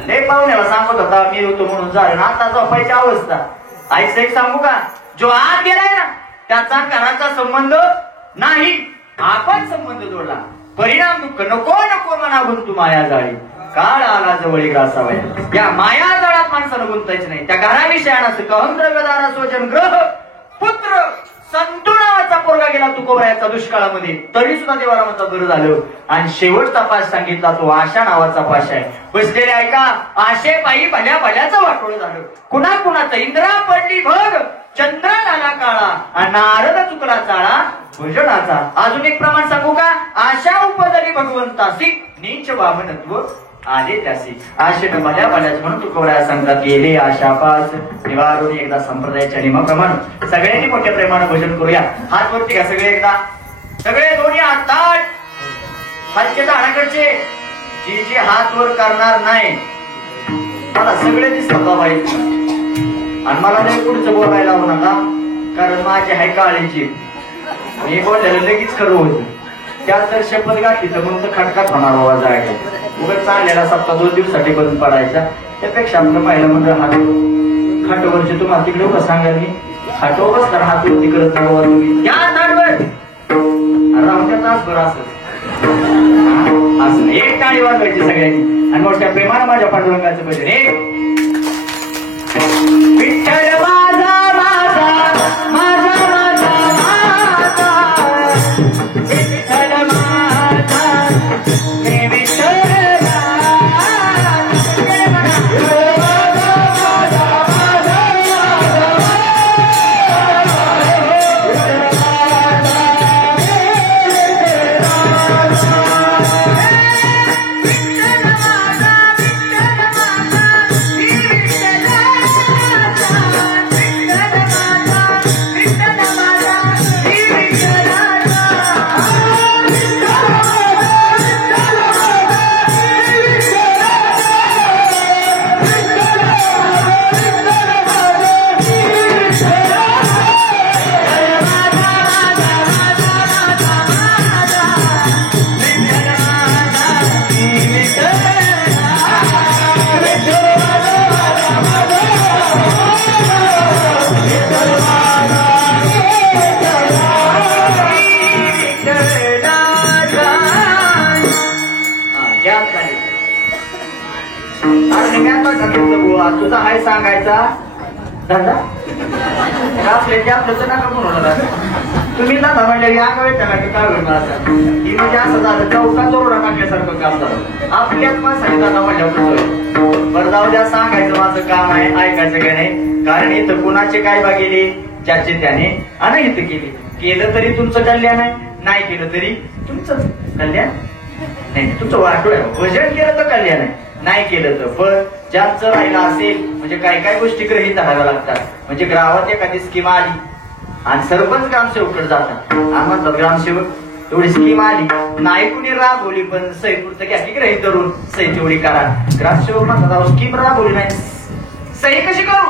लय पाहुण्याला सांगत होता मी होतो म्हणून झालं. आता झोपायची अवस्था. ऐक एक सांगू का? जो आत गेलाय ना त्याचा घराचा संबंध नाही, आपण संबंध जोडला. परिणाम दुःख नको नको म्हणा गुंतू माया जाळी, काळ आला जवळी ग्रासावया. या माया जाळात माणसानं गुंतायचं नाही. त्या घराविषयी अनासक्त अहम द्रव्यदारा स्वजन ग्रह पुत्र संतू नावाचा पोरगा गेला तुकोबरायाचा दुष्काळामध्ये, तरी सुद्धा देवाला म्हणता बरं झालं. आणि शेवटचा पाश सांगितला तो आशा नावाचा पाश आहे. बसलेले ऐका, आशे पायी भल्या भल्याचं वाटोळ झालं. कुणा कुणाचं इंद्रा पडली भग, चंद्र झाला काळा, आणि नारद चुकला चाळा भजनाचा. अजून एक प्रमाण सांगू का? आशा उपजली भगवंतासी, नीच वामनत्व आले त्यासी. आशेनं भल्या भल्याच म्हणून तुकोबराया सांगतात गेले आशापास निवारून. एकदा संप्रदायाच्या नियमाप्रमाणे सगळ्यांनी मोठ्या प्रेमानं भजन करूया. हात वरती घ्या सगळे एकदा, सगळे दोन्ही हात ताट खालचे झाडाकडचे. जी जी हात वर करणार नाही मला सगळे दिसतात बाबा. आणि मला नाही पुढचं बोलायला लावू नका, कारण माझी हाय काळीची. मी बोललेलं लगेच खरं होतं. त्यात तर शपथ गाठी तर म्हणून खटकाच होणार बाबा जागा. उगाच चाललेला सप्ताह 2 दिवसासाठी बंद पडायचा. त्यापेक्षा आपलं पाहिलं म्हणजे हात खाटोवरचे तुम्हाला तिकडे उभं सांगा मी खाटोवर बसणार हात वरती करत राहा तुम्ही. या ताटवर राहून त्या तासभर असं एक टाळी वाजवायची सगळ्यांनी आणि मोठ्या प्रेमानं माझ्या पांडुरंगाचं भजन. विठ्ठल माझा माझा माझा माझा विठ्ठल माझा हे विठ्ठल. तुझा हाय सांगायचा धंदा आपल्या आपलं तर नका म्हणून तुम्ही ना म्हणल्या या वेळेच्या की काय होईल मला ही म्हणजे असं झालं चौका जोडा टाकल्यासारखं काम झालं. आपल्याच माणसाने दादा म्हणल्यावर बरं जाऊ द्या, सांगायचं माझं काम आहे, ऐकायचं काय नाही. कारण इथं कुणाचे काय बागेले ज्याचे त्याने अनहित केले. केलं तरी तुमचं कल्याण आहे, नाही केलं तरी तुमचं कल्याण नाही. तुमचं वाटोळ आहे. भजन केलं तर कल्याण आहे, नाही केलं तर पण ज्यांचं राहिलं असेल म्हणजे काय काय गोष्टी गृहीत धराव्या लागतात. म्हणजे गावात एखादी स्कीम आली आणि सरपंच ग्रामसेवकडे जातात आणि म्हणतात ग्रामसेवक तेवढी स्कीम आली नाही कुणी राबवली पण सही पुरतं घ्या की ग्रहित धरून सही तेवढी करा. ग्रामसेवक म्हणतात स्कीम राबवली नाही सही कशी करू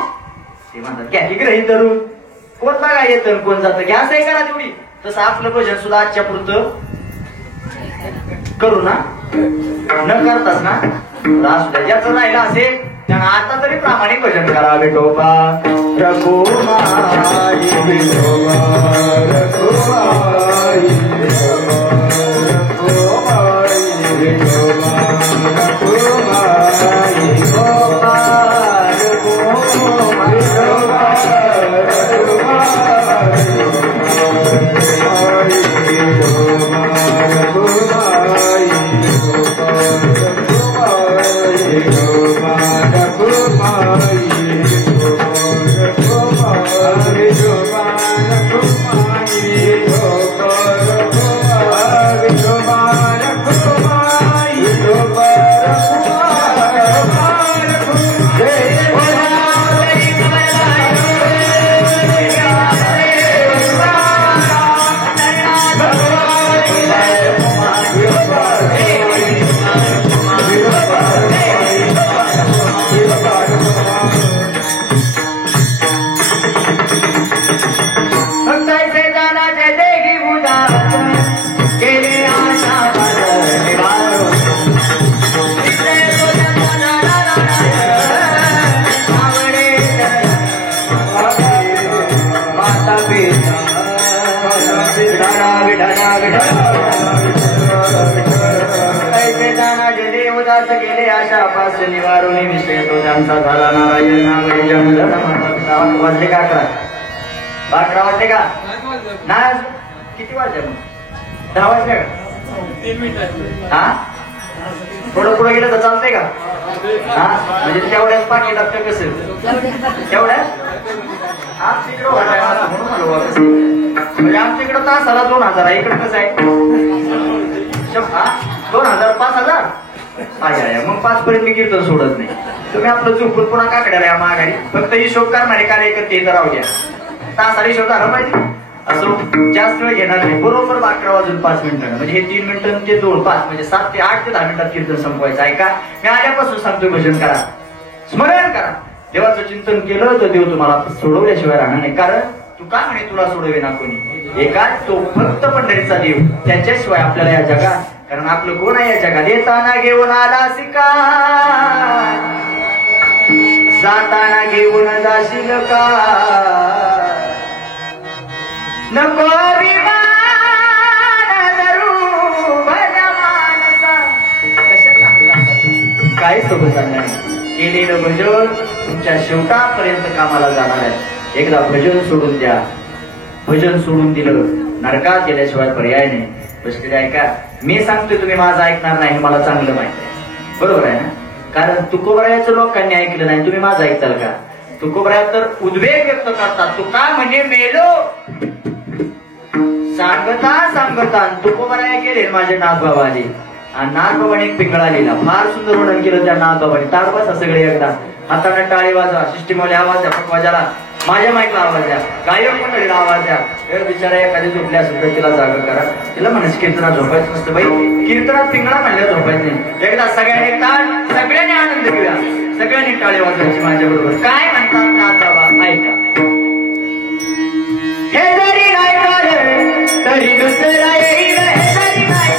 ते म्हणतात घ्या की ग्रहित धरून. कोण बघा येतं कोण जातं घ्या सही करा तेवढी. तसं आपलं भजन सुद्धा आजच्या पुरतं करू ना न करताच ना रास ज्याचं राहिलं असेल त्यानं आता तरी प्रामाणिक भजन करा. विठोबा रघुमाई विठोबा रघुमाई रघुमाई विठोबा रघुमाई गोपाल रघुमाई गेले आशा पास निवारून विषय तो त्यांचा झाला नारायण वाजले का 11 वाजले का ना किती वाजले मग 10 वाजले का 3 मिनिट हा थोडं पुढे गेलं तर चालतंय का हा म्हणजे तेवढ्याच पाकिट असतं कसं तेवढ्याच आमच्याकडे म्हणून म्हणजे आमच्याकडे तासाला 2000 आहे इकडे कसं आहे 2000 5000 मग 5 पर्यंत मी कीर्तन सोडत नाही. तुम्ही आपलं चुकून पुन्हा काकड्याला या माघारी फक्त हिशोब करणारे कार्यकर्ते तर राहू द्या. तासाला हिशोब झाला पाहिजे असं जास्त वेळ घेणार नाही. बरोबर 11 वाजून 5 मिनिटांना म्हणजे हे 3 मिनिटं ते 2-5 म्हणजे 7 ते 8 ते 10 मिनिटात कीर्तन संपवायचं. ऐका मी आल्यापासून सांगतोय भजन करा स्मरण करा. देवाचं चिंतन केलं तर देव तुम्हाला सोडवल्याशिवाय राहणार नाही. कारण तू का म्हणे तुला सोडवे ना कोणी एकाच तो फक्त पंढरीचा देव त्याच्याशिवाय आपल्याला या जगात कारण आपलं कोण आहे या जगात. येताना घेऊन आला सिका जाताना घेऊन जाशील का नको काय सोबत जाणार केलेलं भजन तुमच्या शेवटापर्यंत कामाला जाणार आहे. एकदा भजन सोडून द्या. भजन सोडून दिलं नरकात गेल्याशिवाय पर्याय नाही. बसलेले ऐका मी सांगतोय तुम्ही माझं ऐकणार नाही मला चांगलं माहिती आहे बरोबर आहे ना. कारण तुकोबरायाचं लोकांनी ऐकलं नाही तुम्ही माझं ऐकताल का. तुकोबराया तर उद्वेग व्यक्त करतात. तू का म्हणजे मेलो सांगता तुकोबराया गेले माझे नाथबाबाने आणि नाथबाबाने पिंगळा लिहिला. फार सुंदर वर्णन केलं त्या नाथबाबाने. ताडबसा सगळे एकदा हाताने टाळी वाजवा सिस्टीमवाले आवाज द्या पटवाजाला माझ्या माईकला आवाज द्या गायक मंडळीला आवाज द्या. बिचारा एखादी झोपल्या असेल तर तिला जागा करा. तिला म्हणायचं कीर्तनात झोपायचं नसतं बाई कीर्तनात पिंगळा म्हणल्या झोपायचं नाही. एकदा सगळ्यांनी टाळ सगळ्यांनी आनंद घेऊया सगळ्यांनी टाळी वाजवायची माझ्या बरोबर. काय म्हणतात नाथबाबा ऐका हे जरी नाही तरी दुसरा येईल हे जरी नाही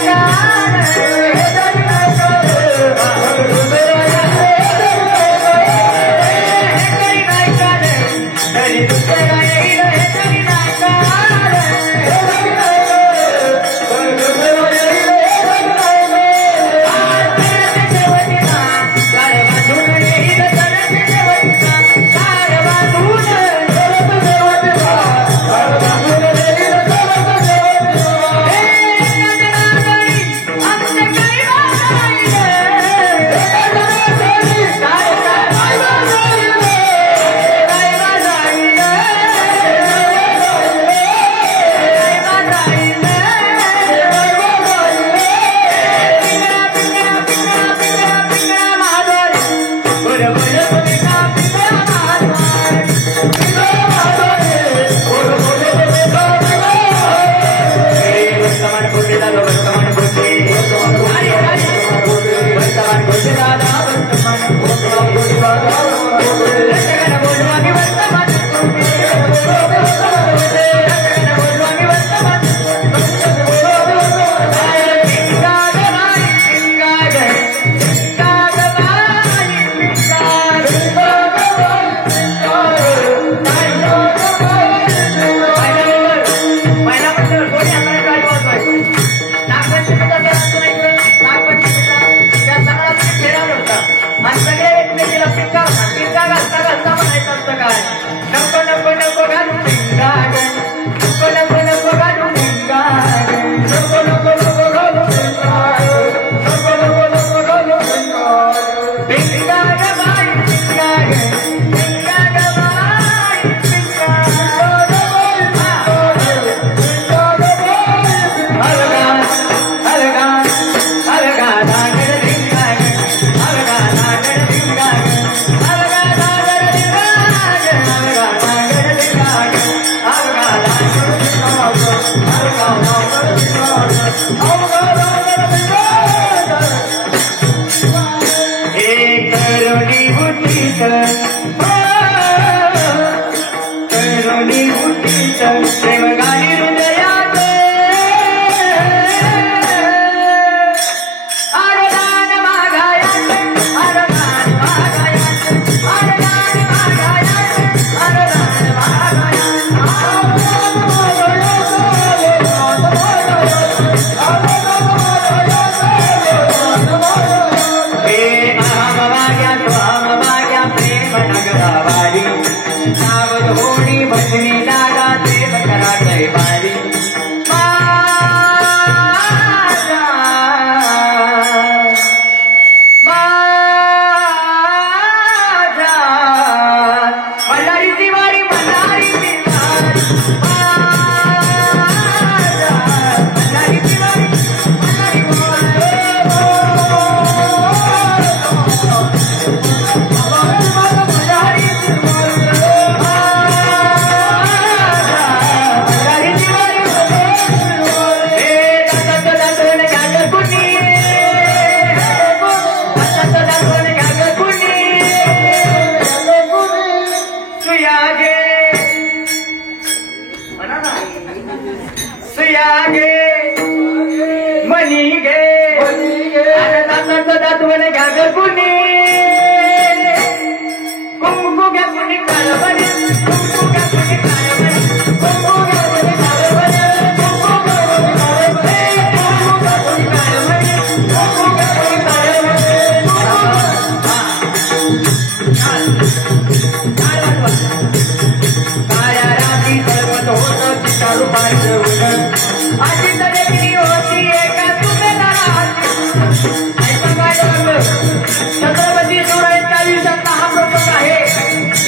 सावध होणी भजनी दादा देव करा जय बारी छत्रपती शिवरायांच्या आयुष्यातला हा प्रसंग आहे.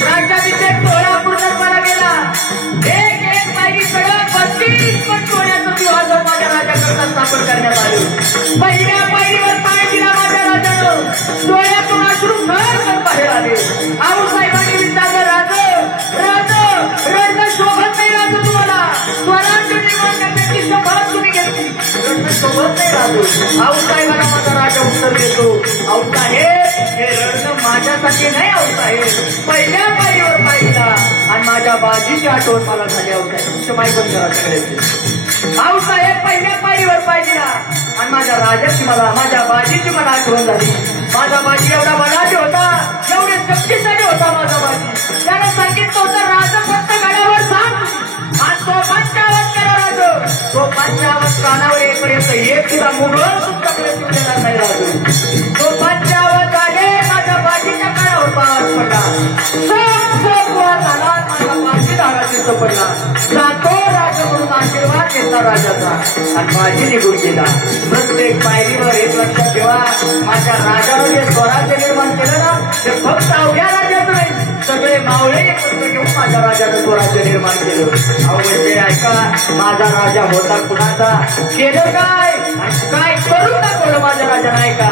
राज्याभिषेक सोहळा पूर्णत्वाला गेला. एक एक पायरी सगळं 32 पट सोन्याचं सिंहासन माझ्या राजाकरता स्थापन करण्यात आलं. पहिल्या पायरीवर पाय दिला माझ्या राजानं. डोळ्यातून अश्रू थर बाहेर आले. आऊसाहेबांनी विचारलं रडणं शोभत नाही राजू तुम्हाला. स्वराज्य निर्माण करण्याची शपथ तुम्ही घेतली. रडणं शोभत नाही राजू. आऊसाहेबांना माझा राजा उत्तर देतो आऊसाहेब हे रडणं माझ्यासाठी नाही आऊसाहेब. पहिल्या पायरीवर पाहिला आणि माझ्या बाजीची आठवण मला झाली आऊसाहेब. तुमचं माई बंद करा सगळ्याचे. आऊसाहेब पहिल्या पायरीवर पाहिला आणि माझ्या राजाची माझ्या बाजीची मला आठवण झाली. माझा बाजी एवढा बलाढ्य होता एवढे शक्तिशाली होता माझा बाजी. त्यानं सांगितलं होतं राजा फक्त गडावर सांग आणि तो पंचावत करा राजू. तो पंचावत कानावर येईपर्यंत एक सुद्धा मुघल तुमच्याकडे शिवलेला नाही राजू. तो पंचावत आले माझ्या बाजीच्या कानावर पावाच पडला. झाला माझा बाजी धाराची पडला. जातो राजा म्हणून आशीर्वाद घेतला राजाचा आणि बाजी निघून गेला. प्रत्येक पायरीवर एक लक्षात ठेवा माझ्या राजानं जे स्वराज्य निर्माण केलं ना ते फक्त अवघ्या राजाचं नाही सगळे मावळे एकत्र घेऊन माझ्या राजानं स्वराज्य निर्माण केलं. अहो म्हणजे ऐका माझा राजा होता कुणाचा केलं काय काय करून दाखवलं माझ्या राजानं ऐका.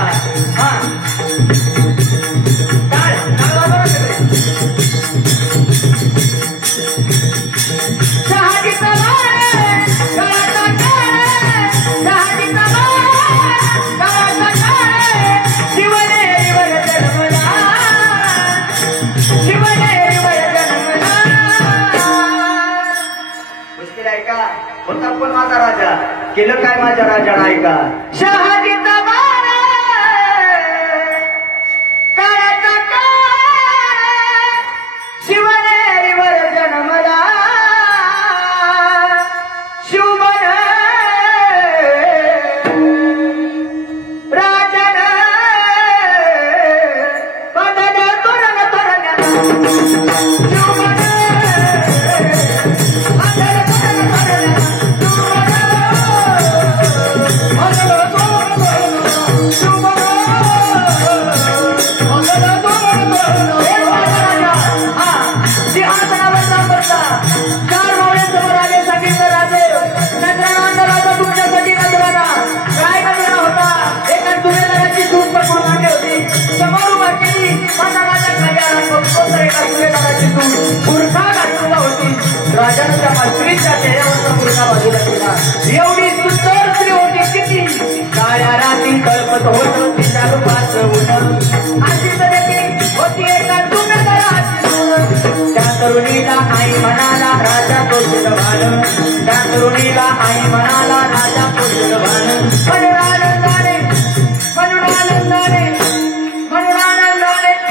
हा काय होता पण माझा राजा केलं काय माझ्या राजानं ऐका. शहाजीचा बारा काळाचा काळ शिवनेरीवर जन्मला शिवबन राजन बदल तोरण तोरण्याला शिवबन राजाच्या स्त्रीच्या चेहऱ्यावरचा मुलगा बाजूला केला. एवढी सुंदर स्त्री होती किती काळ्या रात्री कळपत होत तिच्या रूपाचं उठं अशी देखील होती एका जुमेदाराची सून. त्या तरुणीला आई म्हणाला राजा तो भान. त्या तरुणीला आई म्हणाला राजा तो भान. म्हणून आनंदाने म्हणून आनंदाने म्हणून आनंदाने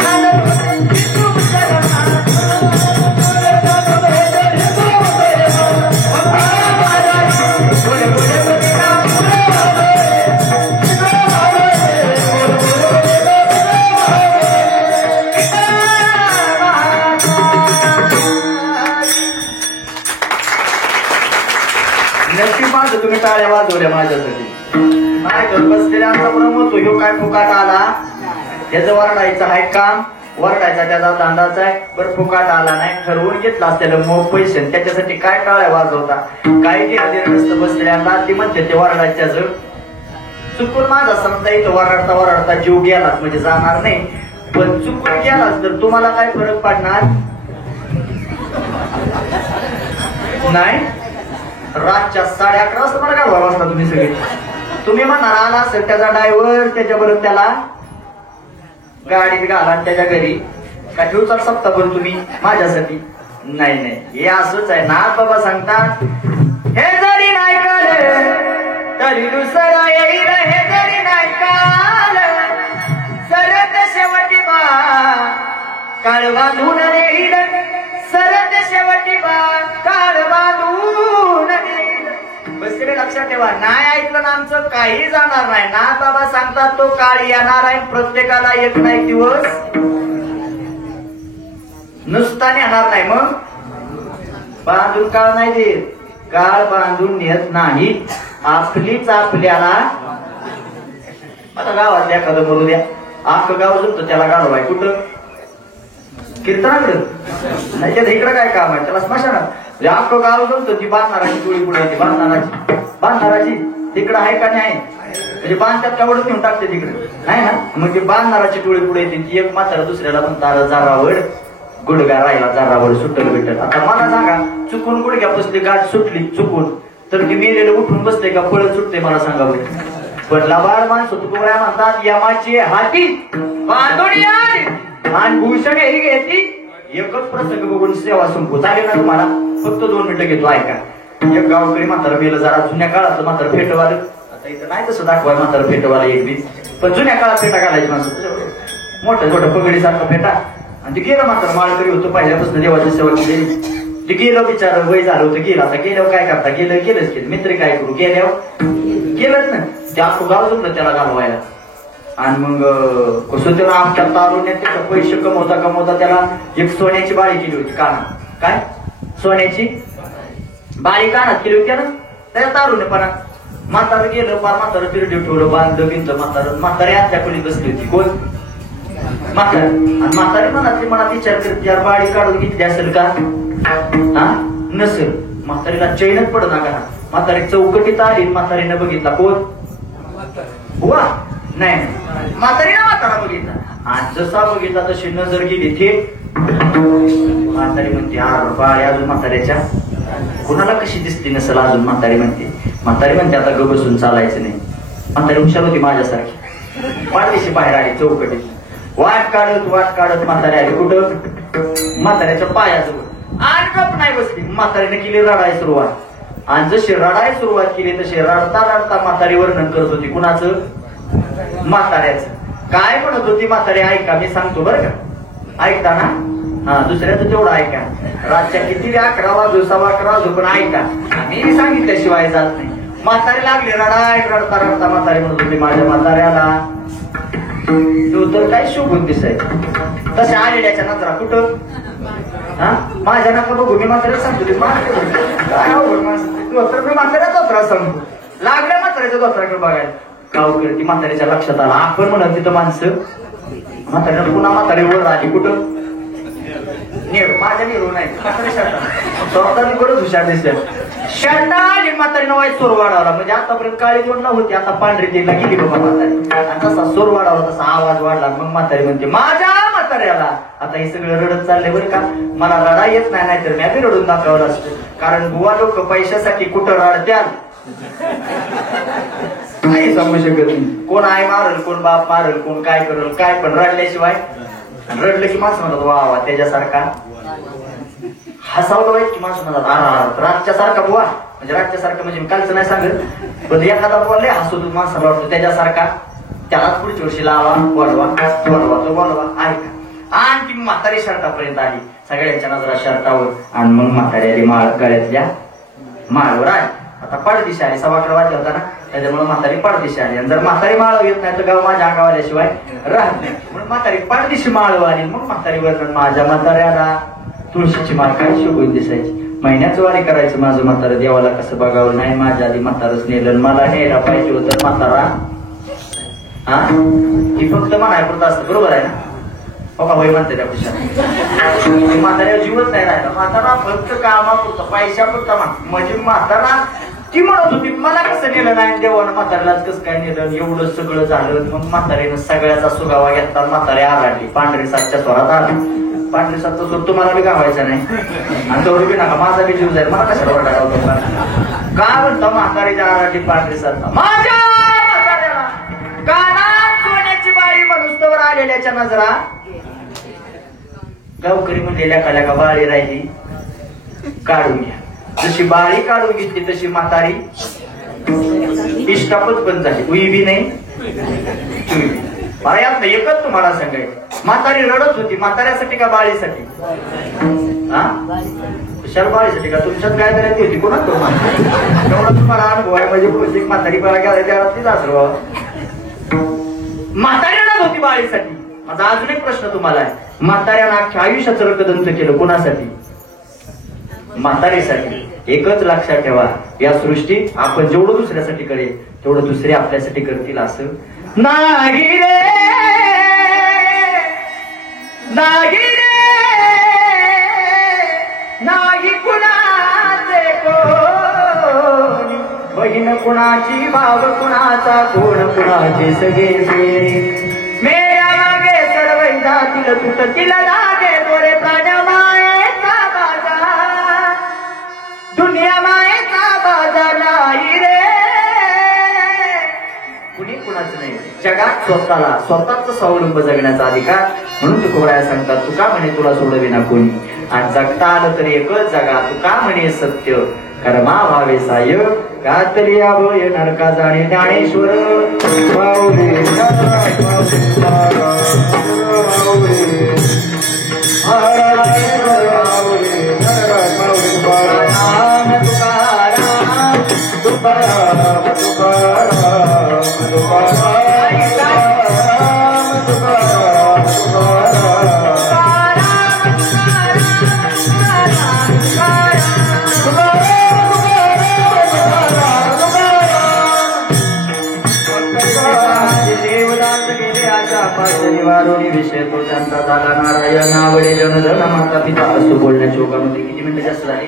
नक्की माझं तुम्ही टाळ्या वाजवल्या माझ्यासाठी. नाही तर बसलेल्यांचा प्रमोतो ह्यो काय फुकाट आला, त्याचं वरडायचं आहे काम, वरडायचा त्याचा दांडाचा आहे. बरं फुकाट आला नाही, ठरवून घेतला असलेलं मग पैसे, त्याच्यासाठी काय टाळ्या वाजवता, काय केलं नसतं बसलेल्यांना. ती म्हणते ते वरडायच्या जर चुकून माझा समजा इथं वरडता वरडता जीव गेलाच म्हणजे जाणार नाही, पण चुकून गेलाच तर तुम्हाला काय फरक पडणार नाही. रातच्या 11:30 वाजता मला काय वाजता तुम्ही सगळे तुम्ही म्हणणार आला असेल त्याचा ड्रायव्हर, त्याच्याबरोबर त्याला गाडीत घाला त्याच्या घरी का ठेवचा सप्ताहभर तुम्ही माझ्यासाठी. नाही नाही, हे असंच आहे ना बाबा सांगतात. हे जरी नाही कळलं तरी दुसरा येईल, हे जरी नाही काल सरत शेवटी बा काळ बांधून येईल, सरत शेवटी बा काळ बांधून येईल. बसले लक्षात ठेवा, नाही ऐकलं ना आमचं काही जाणार नाही ना बाबा सांगतात. तो काळ येणार आहे, प्रत्येकाला एक ना एक दिवस नुसता नेणार नाही. मग बांधून काळ नाही देत, काळ बांधून नेत नाही, आपलीच आपल्याला. आता गावात एखादं बोलू द्या, अख्खं गाव जमतं त्याला गाडवाय कुठं कीर्तनाकडं नाही, त्यात इकडं काय काम आहे त्याला स्मशानात. अख्खं गाव जमतं ती बांधणाराची टोळी पुढे येते, बांधणाराची तिकडं आहे का नाही, म्हणजे बांधतात तेवढंच घेऊन टाकते तिकडे नाही ना. मग ती बांधणाराची टोळी पुढे येते, ती एक म्हातारा दुसऱ्याला म्हणतात जारावड गुडघा राहिला, जारावड सुटल भेटल. आता मला सांगा, चुकून गुडघ्या बसली गाठ सुटली चुकून तर ती मेलेलं उठून बसते का पळत सुटते मला सांगा बरं. पण लबाड माणसं तुकोबराया म्हणतात यमाची हाती बांधून आणि भूषण ही घेतली. एकच प्रसंग बघून सेवा संपू चालेल ना तुम्हाला, फक्त 2 मिनिटं घेतो ऐका. एक गावकरी म्हातारं मेलं, जरा जुन्या काळात म्हातारं फेटवालं. आता इथं नाही तसं दाखवाय म्हातारं फेटवाला एक बीज, पण जुन्या काळात फेटा घालायची माणसं, मोठं छोटं पगडीसारखं फेटा. आणि ते गेलं म्हातारं माळकरी होतं पहिल्यापासून देवाची सेवा केली. ते गेलं बिचार वय झालं होतं, गेलं. आता गेल्यावर काय करता, गेलंच केलं मित्र काय करू, गेल्यावर गेलंच ना. ते अख्खं गाव जमलं त्याला घालवायला. आणि मग कसं त्याला आमच्या तारुण्यात त्याचे पैसे कमवता त्याला एक सोन्याची बाळी केली होती कानात. काय सोन्याची बाळी कानात केली होती ना त्याच्या तारुण्यपणा. म्हातारं गेलं पार, म्हातारं तिरडी ठेवलं, बांधलं बिंदलं म्हातारी आत्या खोलीत बसली होती. कोण म्हातारी. आणि म्हातारी मनात विचार करते यार बाळी काढून घेतली असेल का, हा नसेल. म्हातारीला चैनच पडत ना का. म्हातारी चौकटीत आली, म्हातारीनं बघितला कोण बुवा नाही, म्हातारीला म्हातारा बघितला. आणि जसा बघितला तशी नजर गेली थेट म्हातारी म्हणते अरे बाळी अजून म्हाताऱ्याच्या कुणाला कशी दिसली नसेल अजून. म्हातारी म्हणते आता ग बसून चालायचं नाही. म्हातारी हुशार होती माझ्यासारखी, पाठीशी बाहेर आली चौकटीत, वाट काढत म्हातारी आली कुठं म्हाताऱ्याच्या पायाजवळ. आणि गप नाही बसली, म्हातारीने केली रडाय सुरुवात. आणि जशी रडाय सुरुवात केली तशी रडता म्हातारी वर्णन करत होती. कुणाचं, म्हाताऱ्याचं. काय म्हणत होती म्हातारी ऐका, मी सांगतो बरं का, ऐकता ना. हा दुसऱ्याचं तेवढं ऐका. रातच्या किती 11 वाजू 11:15 वाजू पण ऐका, मी सांगितल्याशिवाय जात नाही. म्हातारी लागली रडता म्हातारी म्हणत होती माझ्या म्हाताऱ्याला तू तर काय शोभून दिसायचं. तशा आलेल्याच्या नजरा कुठं, हा माझ्या नका बघू. मी म्हाताऱ्या सांगतो काय मी म्हाताऱ्या दोतरा सांगतो. लागल्या म्हाताऱ्याच्या दोतराकडे बघायला गाव करती. म्हाताऱ्याच्या लक्षात आला आपण म्हणत तिथं माणसं. म्हाताऱ्यानं पुन्हा म्हातारी वर आली कुठं नेहरू, माझ्या नेहरू नाही स्वतः बरंच हुशार दिसल्या. शर्टा आली म्हातारीनं वाईट सोर वाढवला. म्हणजे आतापर्यंत काळी जोडला होती, आता पांढरी तेला गेली बाबा म्हातारी. आणि तसा सोर वाढवला, तसा आवाज वाढला. मग म्हातारी म्हणते माझ्या म्हाताऱ्याला. आता हे सगळं रडत चाललंय बरं का. मला रडा येत नाही, नाहीतर मी बी रडून दाखवलं असतं. कारण बुवा लोक पैशासाठी कुठं रडत्याल काही सांगू शकत नाही. कोण आई मारल, कोण बाप मारल, कोण काय करल, काय पण रडल्याशिवाय. रडलं की माणसं म्हणतात वा वा त्याच्यासारखा. हसावलं वाईट की माणसं म्हणतात रातच्या सारखा बुवा. म्हणजे रातच्या सारखं म्हणजे मी कालचं नाही सांगत, पण एखादा बुवा लय हसतो माणसाला वाटतो त्याच्यासारखा. त्यालाच पुढच्या वर्षी लावा बोलवा तो बोलवा ऐका. आणि ती म्हातारी शर्टापर्यंत आली, सगळ्यांच्या नजरा शर्टावर. आणि मग म्हातारी आली माळ गळ्यातल्या माळवर आली. आता पडदिशी आली, 11:15 वाजले होता ना, त्याच्यामुळे म्हातारी पडदिशी आली. आणि जर म्हातारी माळ येत नाही तर गाव माझ्या अंगावर आल्याशिवाय राहत नाही. म्हणून म्हातारी पडदिशी माळ आली. मग म्हातारी वर्णन माझ्या म्हाताऱ्याला तुळशीची माळ काय शोभून दिसायची. महिन्याचं वारी करायचं माझं म्हातारं, देवाला कसं बघावं. नाही माझ्या आधी म्हातारच नेलं, मला न्यायला पाहिजे होतं म्हातारा. हा ही फक्त म्हणायपुरतं असतं, बरोबर आहे ना? हो का वय म्हणते त्या खुशाल म्हाताऱ्या जीवच नाही राहिला. म्हातारा फक्त कामापुरतं पैशापुरता म्हणजे म्हातारा ती म्हणत होती मला कसं नेलं नाही देवानं, म्हाताऱ्यालाच कसं काय नेलं. एवढं सगळं झालं मग म्हातारीनं सगळ्याचा सुगावा घेतला. म्हाताऱ्या आराडली, पांढरी सातच्या स्वरात आला. पांढरी सातचा स्वर तुम्हाला बी गावायचा नाही आणि तो बी नका, माझा बी जीव जाईल. मला कशाला ओरडायला होतो काय म्हणतो म्हातारीच्या आराडली पांढरी सातचा. माझ्या म्हाताऱ्याला कानात सोन्याची बाळी मनुस्तवर आलेल्याच्या नजरा. गावकरी म्हणलेल्या काल्या का बाळी राहिली काढून घ्या. जशी बाळी काढून घेतली तशी म्हातारी इष्टापच बंद झाली. उई बी नाही चुई बी. मला यात एकच तुम्हाला सांगायचं, म्हातारी रडत होती. म्हाताऱ्यासाठी का बाळीसाठी? हा विशाल बाळीसाठी का? तुमच्यात काय करायची होती कोणा तेवढा तुम्हाला अनुभव आहे. म्हणजे पुरुष म्हातारी बाळा घ्यायला त्याला तीच असं म्हातारी रडत होती बाळीसाठी. माझा अजून एक प्रश्न तुम्हाला आहे, म्हाताऱ्यानं अख्ख्या आयुष्याचं रक्तदंत केलं कोणासाठी? म्हातारीसाठी. एकच लक्षात ठेवा, या सृष्टीत आपण जेवढं दुसऱ्यासाठी करेल तेवढं दुसरे आपल्यासाठी करतील असं नाही रे, नाही रे, नाही कुणाचे कोणी. बहीण कुणाची, भाव कुणाचा, कोण कुणाचे सगळे सोयरे. मेरा मागे सर्व जातील तुटतील लागे दोरे. प्राण मायेचा बाजार, दुनिया मायेचा बाजार नाही रे. कुणी कुणाचं नाही. जगात स्वतःला स्वतःच स्वावलंब जगण्याचा अधिकार. म्हणून तुकोबराया सांगतात, तुका म्हणे तुला सोडविना कोणी. आणि जगता आलं तरी एकच जगा, तुका म्हणे सत्य कर्मा भावे साय. गातली अभय नरका जाणे ज्ञानेश्वर. विषय तो त्यांचा झाला नारायण आवडे जनधन माता पिता. असं बोलण्याच्या ओघामध्ये किती मिनिटं जास्त झाली?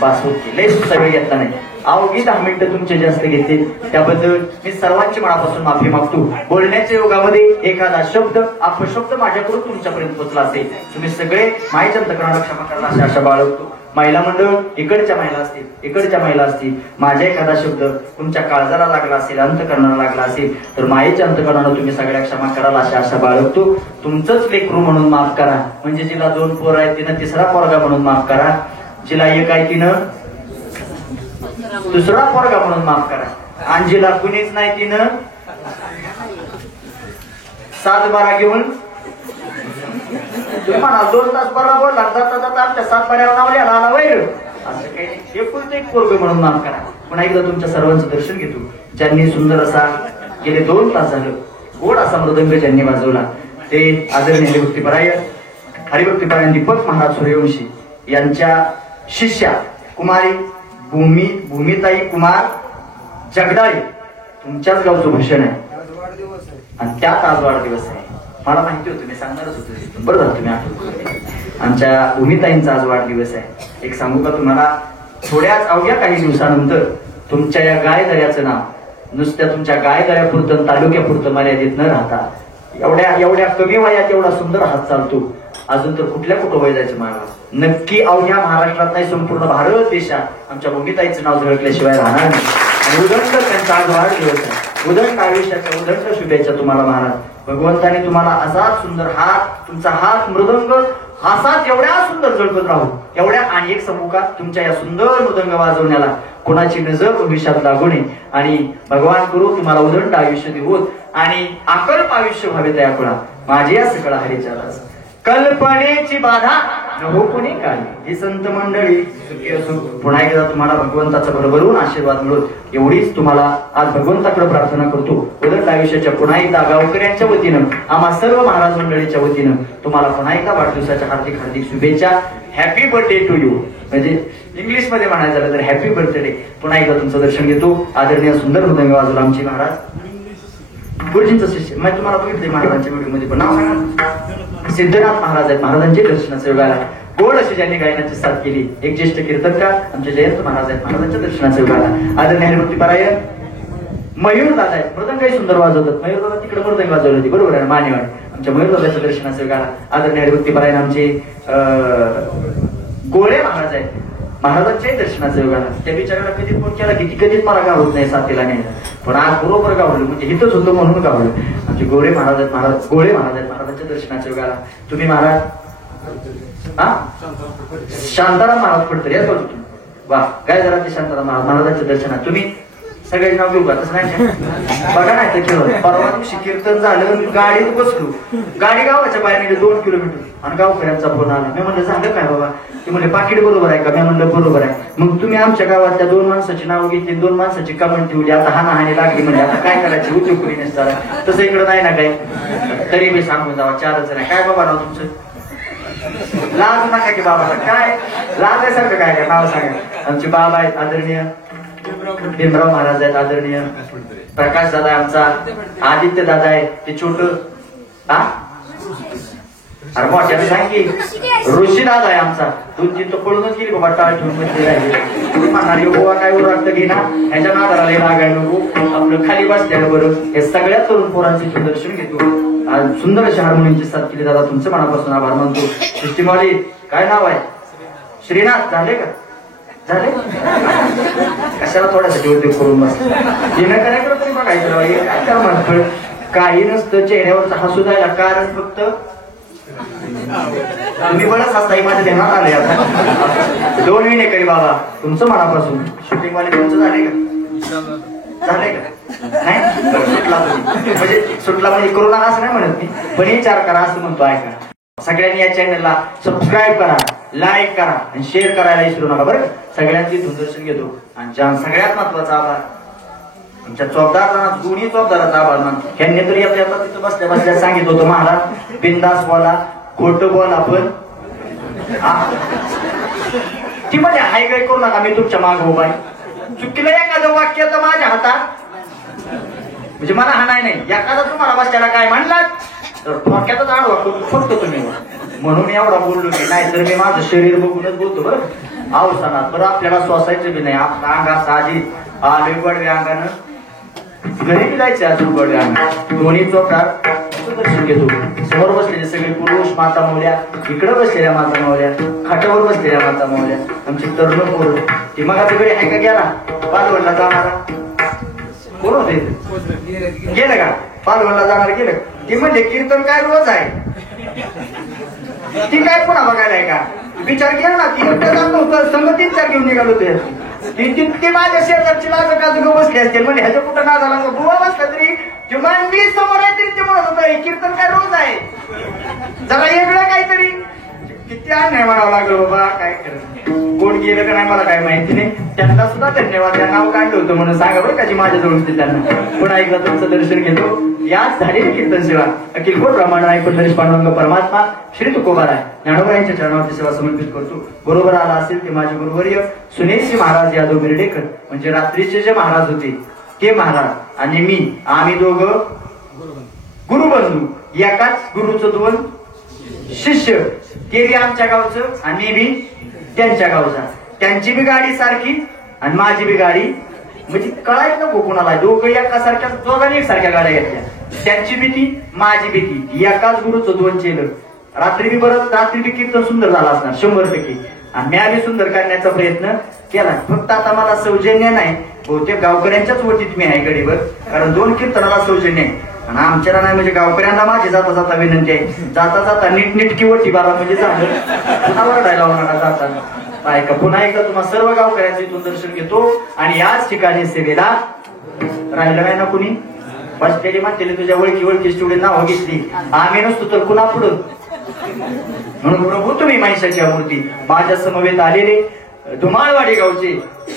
पास होती. लय सगळे घेतला नाही, अवघी 10 मिनिटं तुमचे जास्त घेतले. त्याबद्दल मी सर्वांची मनापासून माफी मागतो. बोलण्याच्या योगामध्ये एखादा शब्द अपशब्द माझ्याकडून तुमच्यापर्यंत पोहोचला असेल, तुम्ही सगळे माईच्या अंतकरणाला क्षमा करायला अशा आशा बाळगतो. महिला मंडळ इकडच्या महिला असतील, इकडच्या महिला असतील, माझा एखादा शब्द तुमच्या काळजाला लागला असेल, अंतकरणाला लागला असेल तर मायेच्या अंतकरणाला तुम्ही सगळ्या क्षमा कराल अशा आशा बाळगतो. तुमचंच लेकरू म्हणून माफ करा. म्हणजे जिला 2 पोरं आहेत तिनं 3रा पोरगा म्हणून माफ करा. जिला 1 आहे तिनं 2रा पोरगा म्हणून माफ करा. आणि जिला कुणीच नाही तिनं 7-12 घेऊन तुम्हाला 2 तास बरा बोलला जाता आमच्या 7 बऱ्याला नावल्या आला वैर असं काही नाही. एकुलते एक पोरग म्हणून माफ करा. पुन्हा एकदा तुमच्या सर्वांचं दर्शन घेतो. ज्यांनी सुंदर असा गेले 2 तास झालं गोड असा मृदंग ज्यांनी वाजवला ते आदरणीय हरिभक्तीपरायण हरिभक्तीपरायण दीपक महाराज सूर्यवंशी यांच्या शिष्या कुमारी भूमिताई कुमार जगदाळे. तुमच्याच गावचं भूषण आहे आणि त्यात आज वाढदिवस आहे. मला माहिती होतं, मी सांगणारच होतो. बरं झालं तुम्ही आठवण. आमच्या भूमिताईंचा आज वाढदिवस आहे. एक सांगू का तुम्हाला, थोड्याच अवघ्या काही दिवसानंतर तुमच्या या गाय दर्याचं नाव नुसत्या तुमच्या गाय दर्यापुरतं तालुक्यापुरतं मर्यादित न राहता एवढ्या कमी वयात एवढा सुंदर हात चालतो. अजून तर कुठल्या कुठं वय जायचं मला नक्की अवघ्या महाराष्ट्रात नाही, संपूर्ण भारत देशात आमच्या भूमिताईचं नाव झळकल्याशिवाय राहणार नाही. आणि उदंड त्यांचा आज वाढदिवस आहे. उदंड आयुष्याच्या उदंड शुभेच्छा तुम्हाला महाराज. भगवंताने तुम्हाला असाच सुंदर हात, तुमचा हात मृदंग असाच एवढ्या सुंदर झळकत राहू. एवढ्या आणि एक समूह तुमच्या या सुंदर मृदंग वाजवण्याला कोणाची नजर भविष्यात लागू नये. आणि भगवान करू तुम्हाला उदंड आयुष्य देऊत आणि अकल्प आयुष्य व्हावे. त्या कुळा माझे या सकळ हरिच्या कल्पनेची बाधा हो कोणी काय ही संत मंडळी सुखी असो. पुन्हा एकदा तुम्हाला भगवंताचा भरभरून आशीर्वाद मिळो एवढीच तुम्हाला आज भगवंताकडे प्रार्थना करतो. उदट आयुष्याच्या पुन्हा एकदा गावकऱ्यांच्या वतीनं आम्हा सर्व महाराज मंडळीच्या वतीनं तुम्हाला पुन्हा एकदा वाढदिवसाच्या हार्दिक हार्दिक शुभेच्छा. Happy birthday to you. म्हणजे इंग्लिश मध्ये म्हणायचं झालं तर हॅपी बर्थडे. पुन्हा एकदा तुमचं दर्शन घेतो. आदरणीय सुंदर मृदंग वाजवला आमचे महाराज गुरुजींचं शिष्य. मी तुम्हाला बघितले महाराजांच्या व्हिडिओ पण नाव सांगा. सिद्धनाथ महाराज आहेत. महाराजांचे दर्शनाचे योगाला गोड अशी ज्यांनी गायनाची साथ केली एक ज्येष्ठ कीर्तनकार आमचे जयंत महाराज आहेत. महाराजांच्या दर्शनाचे योगाला आदरणीय हरिभक्ती पारायण मयूर दादा आहेत. मृदंगही सुंदर वाजवतात. मयूर दादा तिकडे मृदंग वाजवली होती बरोबर आहे मानेवाडी. आमच्या मयूर दादाच्या दर्शनाचे योगाला आदरणीय हरिभक्ती पारायण आमचे गोळे महाराज आहेत. महाराजांच्याही दर्शनाचे योगाला त्या बिचाराला कधी फोन केला की कधीच मला गावत नाही साथीला न्यायला पण आज बरोबर गावलं म्हणजे हिथंच होतं म्हणून गावलं. आमचे गोळे महाराज आहेत. महाराज गोळे महाराज आहेत. महाराजांच्या दर्शनाच्या योगाला तुम्ही महाराज शांताराम महाराज पडतरी याच बाजू वा काय जरा ते शांताराम महाराजांच्या दर्शनात तुम्ही सगळे नाव घेऊ का तसं नाही बघा नाही तर परवा दिवशी कीर्तन झालं गाडीत बसलो. गाडी गावाच्या बाहेर गेली 2 किलोमीटर आणि गावकऱ्यांचा फोन आला. मी म्हणलं झालं काय बाबा. ते म्हणले पाकिट बरोबर आहे का. मी म्हणलं बरोबर आहे. मग तुम्ही आमच्या गावातल्या 2 माणसाची नाव घेतली 2 माणसाची कमेंट ठेवली आता हानाहानी लागली म्हणजे आता काय करायची उद्योग करी नसताना तसं इकडं नाही ना काही तरी मी सांगून जावा 4 जण काय बाबा नाव तुमचं लाज नका की बाबा काय लाजायसारखं काय काय नाव सांगा. आमचे बाबा आहेत आदरणीय भीमराव महाराज आहेत. आदरणीय प्रकाश दादा आमचा आदित्य दादा आहे ते छोट अरे मोठ्याने सांग की ऋषी दादा आहे आमचा 2-3 तो पळूनच गेली बाबा टाळ ठेवून मध्ये राहिले म्हणणारी गोवा काय उरकतं घे ना ह्याच्या नादाला लागायला नको आपलं खाली बसल्यानं बरं. हे सगळ्या तरुण पोरांचे दर्शन घेतो. आज सुंदर अशी हार्मोनियमची साथ केली दादा तुमचं मनापासून आभार मानतो. सृष्टीमाली काय नाव आहे श्रीनाथ झाले का झाले कशाला थोड्यासाठी उद्योग करून बस येणं करायचं तरी बघायचं काय कर म्हणतो काही नसतं चेहऱ्यावरचं हसू जायला कारण फक्त तुम्ही बरंच हसताही माझ्या ध्यानात आले. आता 2 विनेकरी बाबा तुमचं मनापासून शूटिंग वाले तुमचं झाले का झाले का नाही सुटला म्हणजे सुटला म्हणजे करोना असं नाही म्हणत मी पण विचार करा असं म्हणतो. ऐका सगळ्यांनी या चॅनलला सबस्क्राईब करा लाईक करा आणि शेअर करायला विसरू नका बरं. सगळ्यांची दर्शन घेतो आणि सगळ्यात महत्वाचा आभार आमच्या चौकदारांना दोन्ही चौकदाराचा आभार मानतो. ह्यांनी तरी आपल्या तिथं बसल्या बसल्या सांगितलं होतं महाराज बिंदास बोला खोटं बोल आपण ती मध्ये हाय काय करू नका मी तुमच्या माग उभा आहे. चुकीला एखादं वाक्य तर माझ्या हातात म्हणजे मला हा नाही एखादा तुम्हाला बसल्याला काय म्हणलात तर डोक्यातच आडवा फक्त तुम्ही म्हणून एवढा बोललो की नाही तर मी माझं शरीर बघूनच बोलतो बरं अवसानात बरं आपल्याला सोसायचं बी नाही. अंगा साजी आले गडवे अंगानं घरी जायचे अजून गडवे अंग दोन्ही चौकात दर्शन घेतो. समोर बसलेले सगळे पुरुष माता मौल्या इकडे बसलेल्या माता मौल्या खाटावर बसलेल्या माता मौल्या आमची तरुण पोरं ती मग आता घरी आहे का गेला पालवडला जाणारा कोण होते गेलं का पालवडला जाणार गेलं ती म्हणजे कीर्तन काय रोज आहे ती काय पुन्हा बघायला आहे का विचार केला ना ती एकटं जात नव्हतं संगतीच चार घेऊन निघालो ते माझ्या शेजारची लाज काजू बसले असतील म्हणजे ह्याच्या कुठं ना झाला बुवा बसला तरी मी समोर आहे तरी ते म्हणत होतं कीर्तन काय रोज आहे जरा वेगळं काहीतरी किती अन्याय म्हणावं लागलं बाबा काय करत कोण गेलं का नाही मला काय माहिती नाही. त्यांना सुद्धा धन्यवाद त्या नाव काढलं होतं म्हणून सांगा बरं का माझ्या जवळ त्यांना पुन्हा एकदा तुमचं दर्शन घेतो. याच झालेली कीर्तन सेवा अखिल कोट ब्रह्मांड आहे पंढरीश पांडुरंग परमात्मा श्री तुकोबाराय ज्ञानोबा यांच्या चरणावरती सेवा समर्पित करतो. बरोबर आला असेल ते माझे गुरुवर्य सुनीलजी महाराज यादव बिर्डेकर म्हणजे रात्रीचे जे महाराज होते ते महाराज आणि मी आम्ही दोघं गुरुबंधू एकाच गुरुचं 2 शिष्य ते बी आमच्या गावचं आणि मी त्यांच्या गावचा. त्यांची बी गाडी सारखी आणि माझी बी गाडी म्हणजे कळायला नको कोणाला दोघं एकासारख्या दोघांनी एकसारख्या गाड्या घेतल्या. त्यांची भीती माझी भीती एकाच गुरुचं 2 चेलं. रात्री बी कीर्तन सुंदर झाला असणार 100%. आणि मी आधी सुंदर करण्याचा प्रयत्न केला. फक्त आता मला सौजन्य नाही बहुतेक गावकऱ्यांच्याच वटीत मी आहे गडीवर कारण 2 कीर्तनाला सौजन्य आहे आणि आमच्याला नाही म्हणजे गावकऱ्यांना माझी जाता जाता विनंती आहे जाता जाता नीटनेटकी वटी बाबा म्हणजे झालं पुन्हा वरडायला होणार जाताना ऐका. पुन्हा एकदा तुम्हाला सर्व गावकऱ्यांचं इथून दर्शन घेतो आणि याच ठिकाणी सेवेला राहिलं नाही ना कुणी बसलेली म्हणते तुझ्या ओळखी स्टुडंट नाव घेतली आम्ही नसतो तर कुणा पुढं म्हणून प्रभू तुम्ही महिषाच्या मूर्ती माझ्या समवेत आलेले धुमाळवाडी गावचे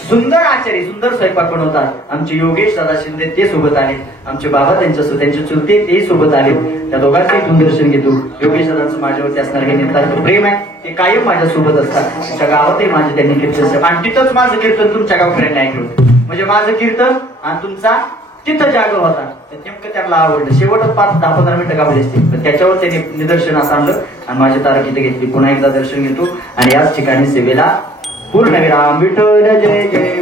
सुंदर आचारी सुंदर स्वयंपाक बनवतात. आमचे योगेश दादा शिंदे ते सोबत आले. आमचे बाबा त्यांचे चुलते ते सोबत आले. त्या दोघांचे इथून दर्शन घेतो. योगेश दादांचं माझ्यावरती असणार हे नितांत प्रेम आहे. ते कायम माझ्या सोबत असतात. तुमच्या गावातही माझे त्यांनी कीर्तन आणि तिथंच माझं कीर्तन तुमच्या गावकऱ्यांनी ऐकलं. म्हणजे माझं कीर्तन आणि तुमचा तिथं जागर होता. नेमकं त्यांना आवडलं. शेवटच 5-10-15 मिनिटं गावली असते. पण त्याच्यावर त्यांनी निदर्शनास आणलं आणि माझी तारख इथे घेतली. पुन्हा एकदा दर्शन घेतो आणि याच ठिकाणी सेवेला पूर्ण विराम. विठ्ठल जय जय जय